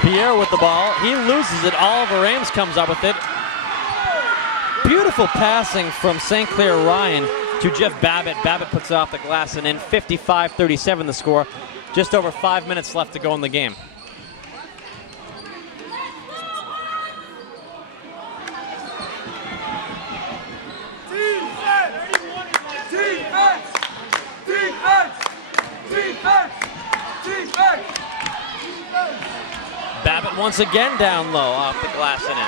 Pierre with the ball. He loses it. Oliver Ames comes up with it. Beautiful passing from St. Clair Ryan to Jeff Babbitt. Babbitt puts it off the glass and in. 55-37 the score. Just over 5 minutes left to go in the game. Babbitt once again down low off the glass and in.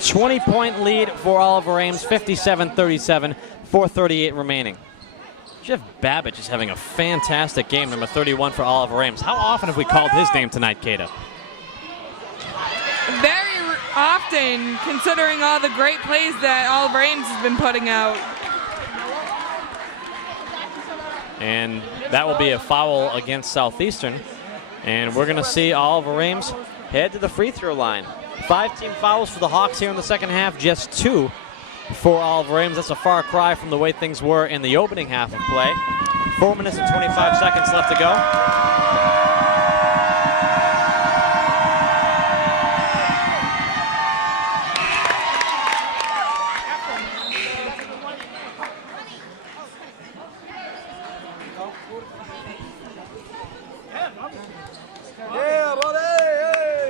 20-point lead for Oliver Ames, 57-37, 4:38 remaining. Jeff Babbitt just having a fantastic game, number 31 for Oliver Ames. How often have we called his name tonight, Kata? Very often, considering all the great plays that Oliver Ames has been putting out. And that will be a foul against Southeastern. And we're going to see Oliver Ames head to the free throw line. 5 team fouls for the Hawks here in the second half, just 2 for Oliver Ames. That's a far cry from the way things were in the opening half of play. 4 minutes and 25 seconds left to go. Yeah, buddy! Hey!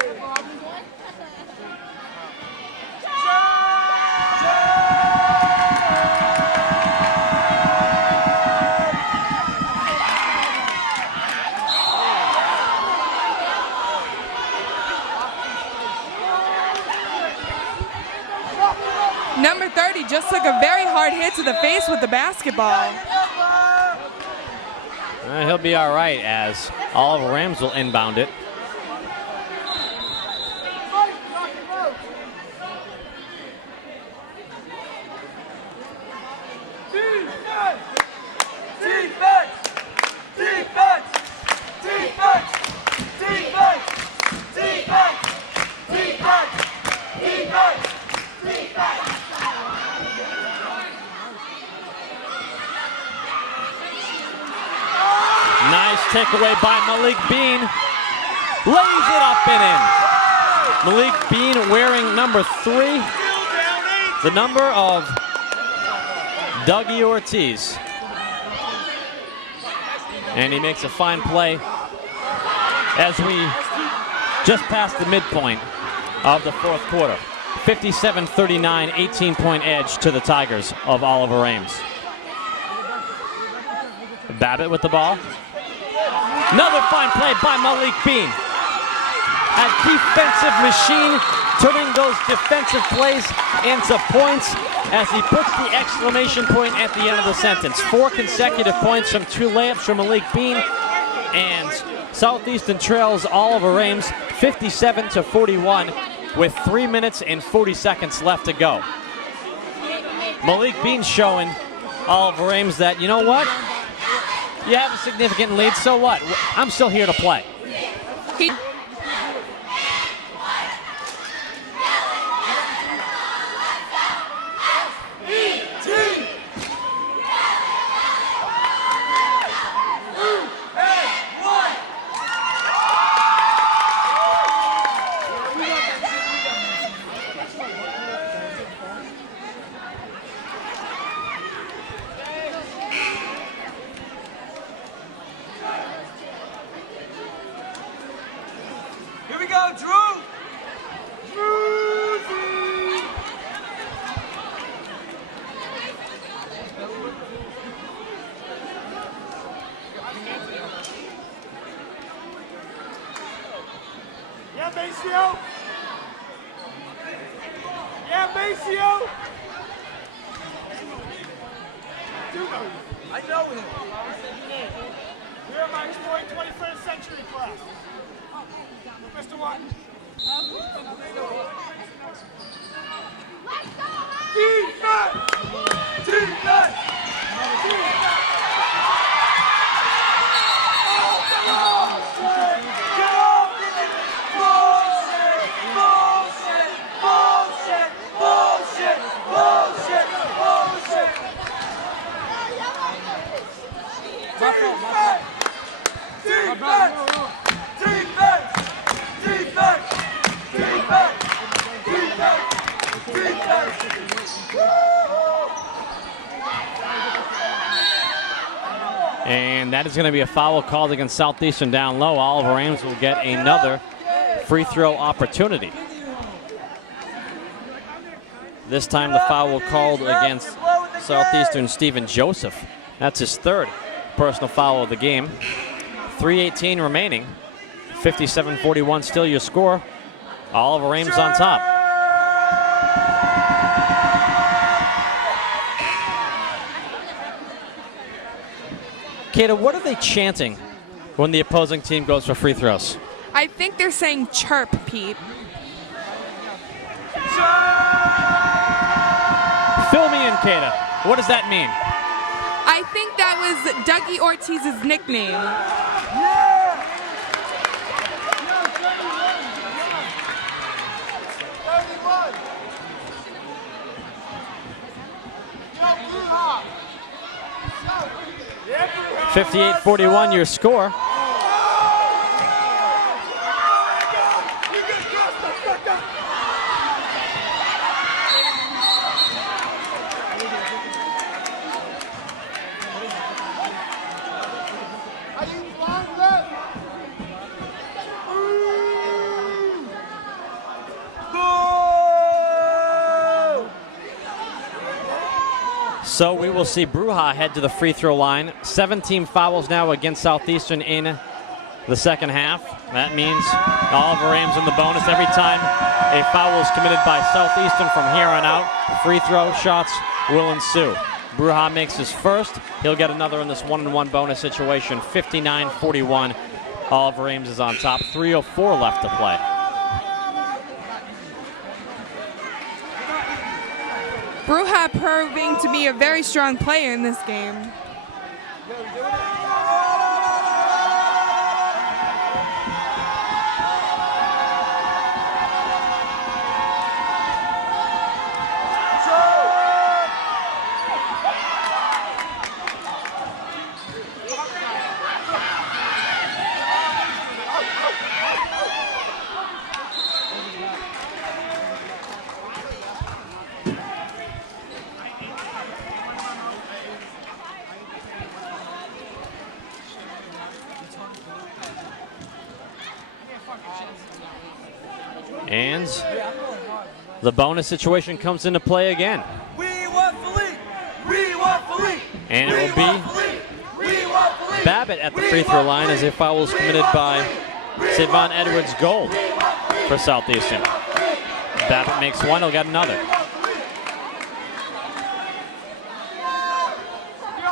Number 30 just took a very hard hit to the face with the basketball. He'll be all right as Oliver Ames will inbound it. Nice takeaway by Malik Bean. Lays it up and in. Malik Bean wearing number 3, the number of Dougie Ortiz. And he makes a fine play as we just passed the midpoint of the fourth quarter. 57-39, 18-point edge to the Tigers of Oliver Ames. Babbitt with the ball. Another fine play by Malik Bean. defensive machine, turning those defensive plays into points as he puts the exclamation point at the end of the sentence. 4 consecutive points from 2 layups from Malik Bean, and Southeastern trails Oliver Ames 57-41 with 3 minutes and 40 seconds left to go. Malik Bean showing Oliver Ames that, you know what? You have a significant lead, so what? I'm still here to play. Here we go, Drew! Yeah, Maceo. Yeah, Maceo. I know him. We're my exploring 21st century class. Mr. Watson. Defense! Defense! And that is going to be a foul called against Southeastern down low. Oliver Ames will get another free throw opportunity. This time the foul will called against Southeastern Stephen Joseph. That's his 3rd personal foul of the game. 3:18 remaining. 57-41 still your score. Oliver Ames on top. Kata, what are they chanting when the opposing team goes for free throws? I think they're saying chirp, Pete. Fill me in, Kata. What does that mean? I think that was Dougie Ortiz's nickname. Yeah, 58-41 your score. So we will see Bruja head to the free throw line. 17 fouls now against Southeastern in the second half. That means Oliver Ames in the bonus every time a foul is committed by Southeastern from here on out. Free throw shots will ensue. Bruja makes his first. He'll get another in this 1-on-1 bonus situation. 59-41. Oliver Ames is on top. 3:04 left to play. Bruja proving to be a very strong player in this game. And the bonus situation comes into play again. We want Philippe! We want Philippe! And it will be Babbitt at the free throw line as a foul is committed by Savon Edwards Gold. for Southeastern. Babbitt makes one, he'll get another.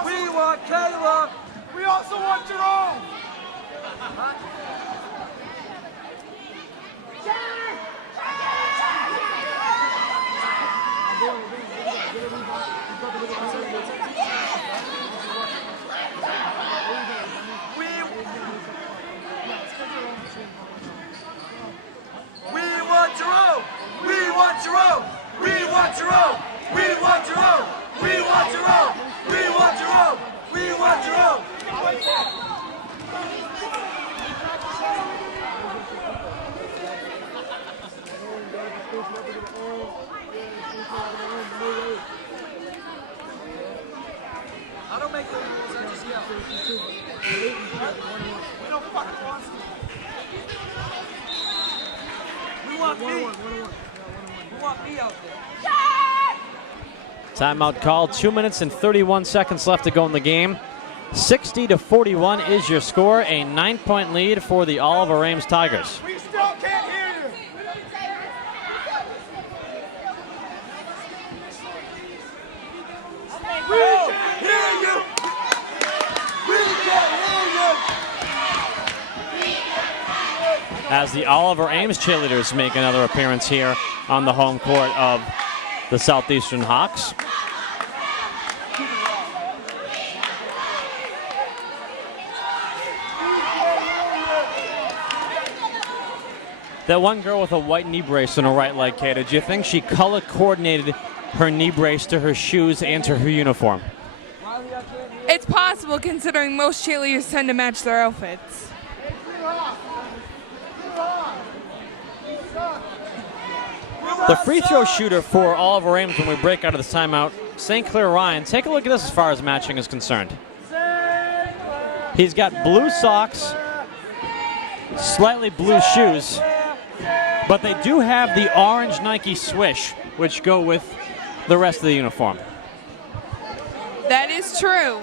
We want Caleb. We also want Jerome. We want Jerome. We want Jerome. We want Jerome. We want Jerome. We want Jerome. We want Jerome. We want Jerome. I don't make the rules, I just yell. We don't fucking want to. We want me. We want me out there. Timeout called. 2 minutes and 31 seconds left to go in the game. 60-41 is your score. A 9-point lead for the Oliver Ames Tigers. We still can't hear you. We can hear you. We can hear you. As the Oliver Ames cheerleaders make another appearance here on the home court of the Southeastern Hawks. That one girl with a white knee brace on her right leg, Kay, did you think she color coordinated her knee brace to her shoes and to her uniform? It's possible considering most cheerleaders tend to match their outfits. The free throw shooter for Oliver Ames when we break out of this timeout, St. Clair Ryan. Take a look at this as far as matching is concerned. He's got blue socks, slightly blue shoes, but they do have the orange Nike swish, which go with the rest of the uniform. That is true.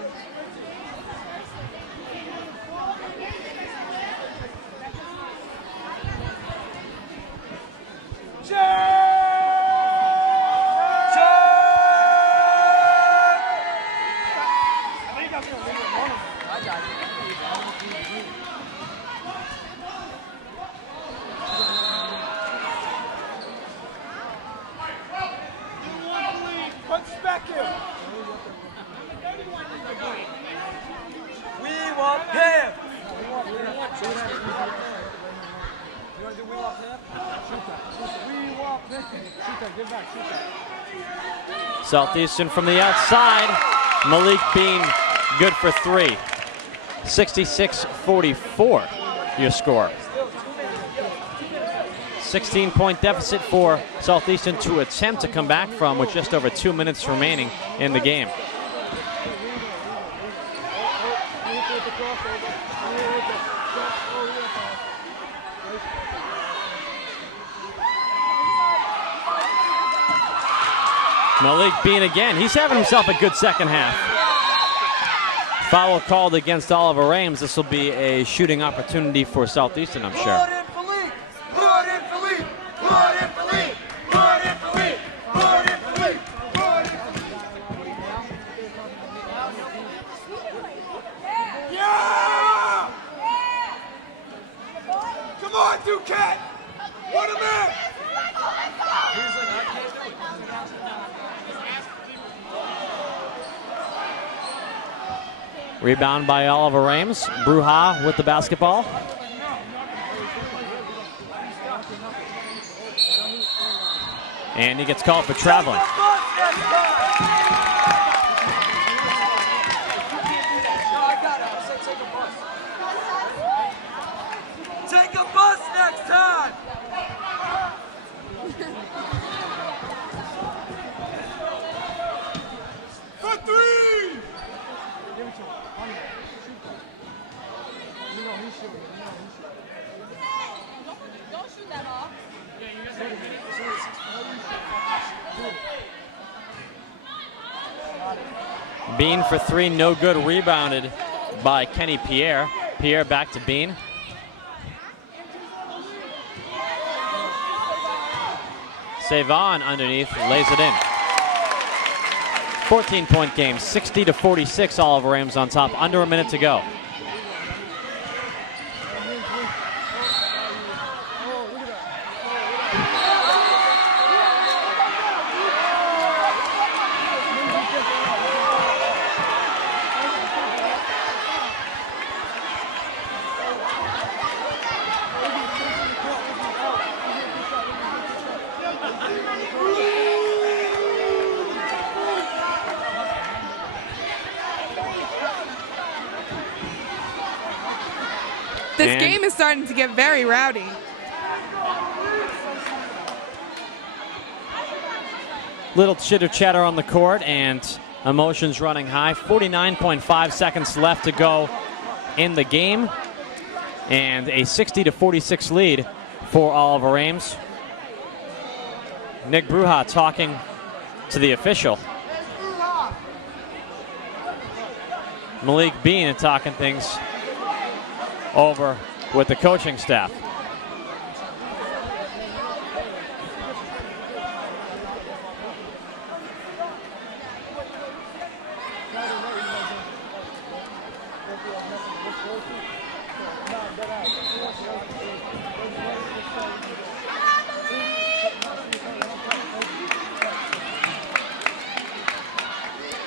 Southeastern from the outside. Malik Bean good for three. 66-44 your score. 16-point deficit for Southeastern to attempt to come back from with just over 2 minutes remaining in the game. Malik Bean again. He's having himself a good second half. Foul called against Oliver Ames. This will be a shooting opportunity for Southeastern, I'm sure. Yeah! Come on, Duquette! Put him in! Rebound by Oliver Ames. Bruja with the basketball. And he gets called for traveling. Take a bus next time. For three! Don't shoot that off. Bean for three, no good. Rebounded by Kenny Pierre. Pierre back to Bean. Savon underneath, lays it in. 14-point game, 60-46, Oliver Ames on top, under a minute to go. This game is starting to get very rowdy. Little chitter chatter on the court and emotions running high. 49.5 seconds left to go in the game. And a 60-46 lead for Oliver Ames. Nick Bruja talking to the official. Malik Bean talking things over with the coaching staff.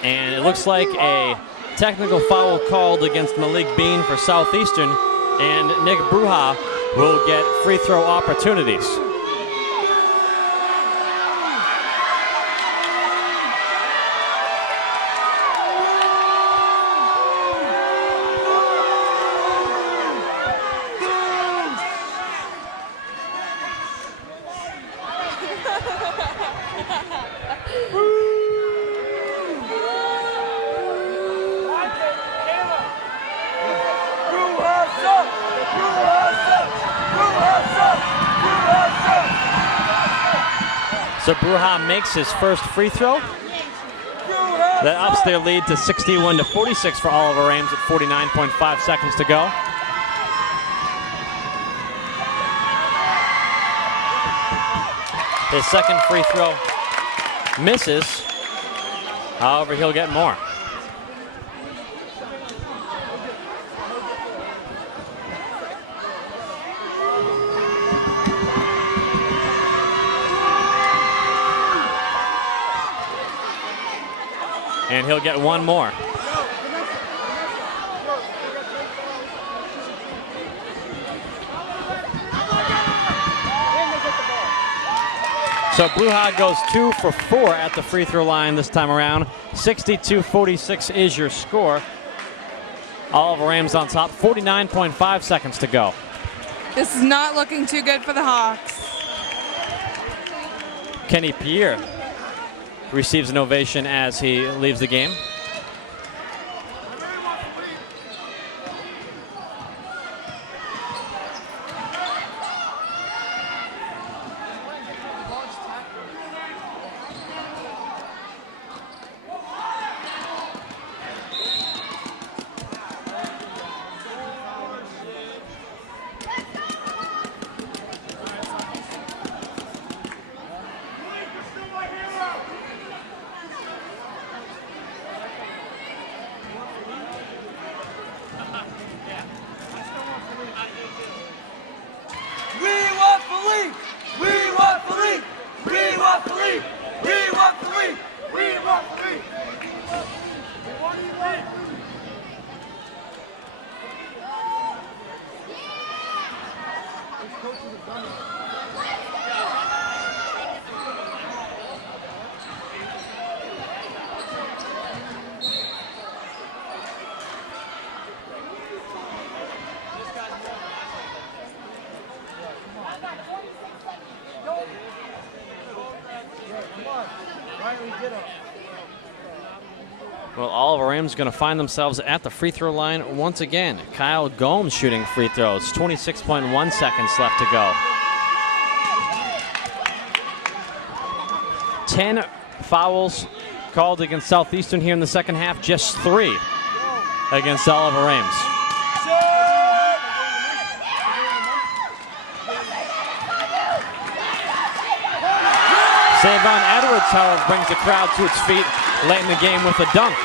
And it looks like a technical foul called against Malik Bean for Southeastern, and Nick Bruja will get free throw opportunities. So Bruja makes his first free throw. That ups their lead to 61-46 for Oliver Ames at 49.5 seconds to go. His second free throw misses. However, he'll get more. And he'll get one more. So Bruja goes 2 for 4 at the free throw line this time around. 62-46 is your score. Oliver Ames on top, 49.5 seconds to go. This is not looking too good for the Hawks. Kenny Pierre receives an ovation as he leaves the game. Well, Oliver Ames going to find themselves at the free throw line once again. Kyle Gomes shooting free throws. 26.1 seconds left to go. 10 fouls called against Southeastern here in the second half. Just 3 against Oliver Ames. Savon Edwards, however, brings the crowd to its feet late in the game with a dunk.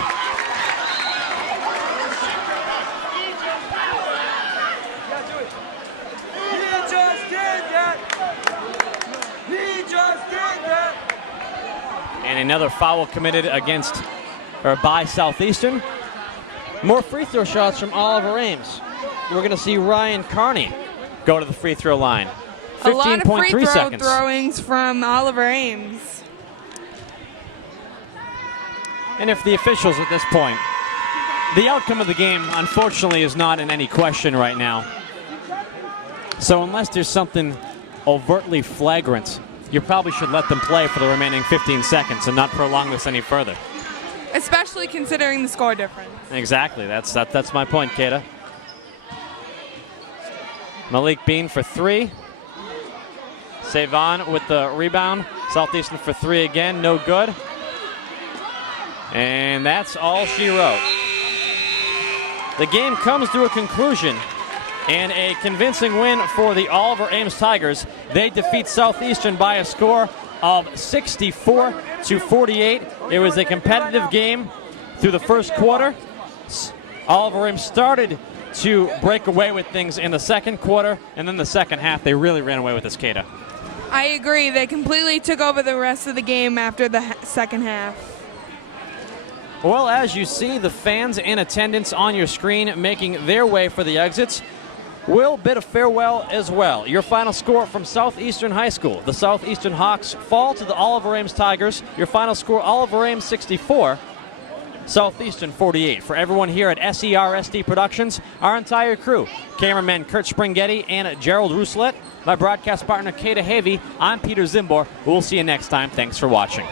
And another foul committed by Southeastern. More free throw shots from Oliver Ames. We're going to see Ryan Carney go to the free throw line. 15.3 A lot of free throw seconds. throwings from Oliver Ames. And if the officials at this point, the outcome of the game, unfortunately, is not in any question right now. So unless there's something overtly flagrant, you probably should let them play for the remaining 15 seconds and not prolong this any further. Especially considering the score difference. Exactly. That's my point, Kata. Malik Bean for three. Savon with the rebound. Southeastern for three again. No good. And that's all she wrote. The game comes to a conclusion and a convincing win for the Oliver Ames Tigers. They defeat Southeastern by a score of 64-48. It was a competitive game through the first quarter. Oliver Ames started to break away with things in the second quarter, and then the second half they really ran away with this, Kata. I agree. They completely took over the rest of the game after the second half. Well, as you see, the fans in attendance on your screen making their way for the exits will bid a farewell as well. Your final score from Southeastern High School. The Southeastern Hawks fall to the Oliver Ames Tigers. Your final score, Oliver Ames 64, Southeastern 48. For everyone here at SERSD Productions, our entire crew, cameraman Kurt Springhetti and Gerald Rousselet, my broadcast partner Kata Havey, I'm Peter Zimbor. We'll see you next time. Thanks for watching.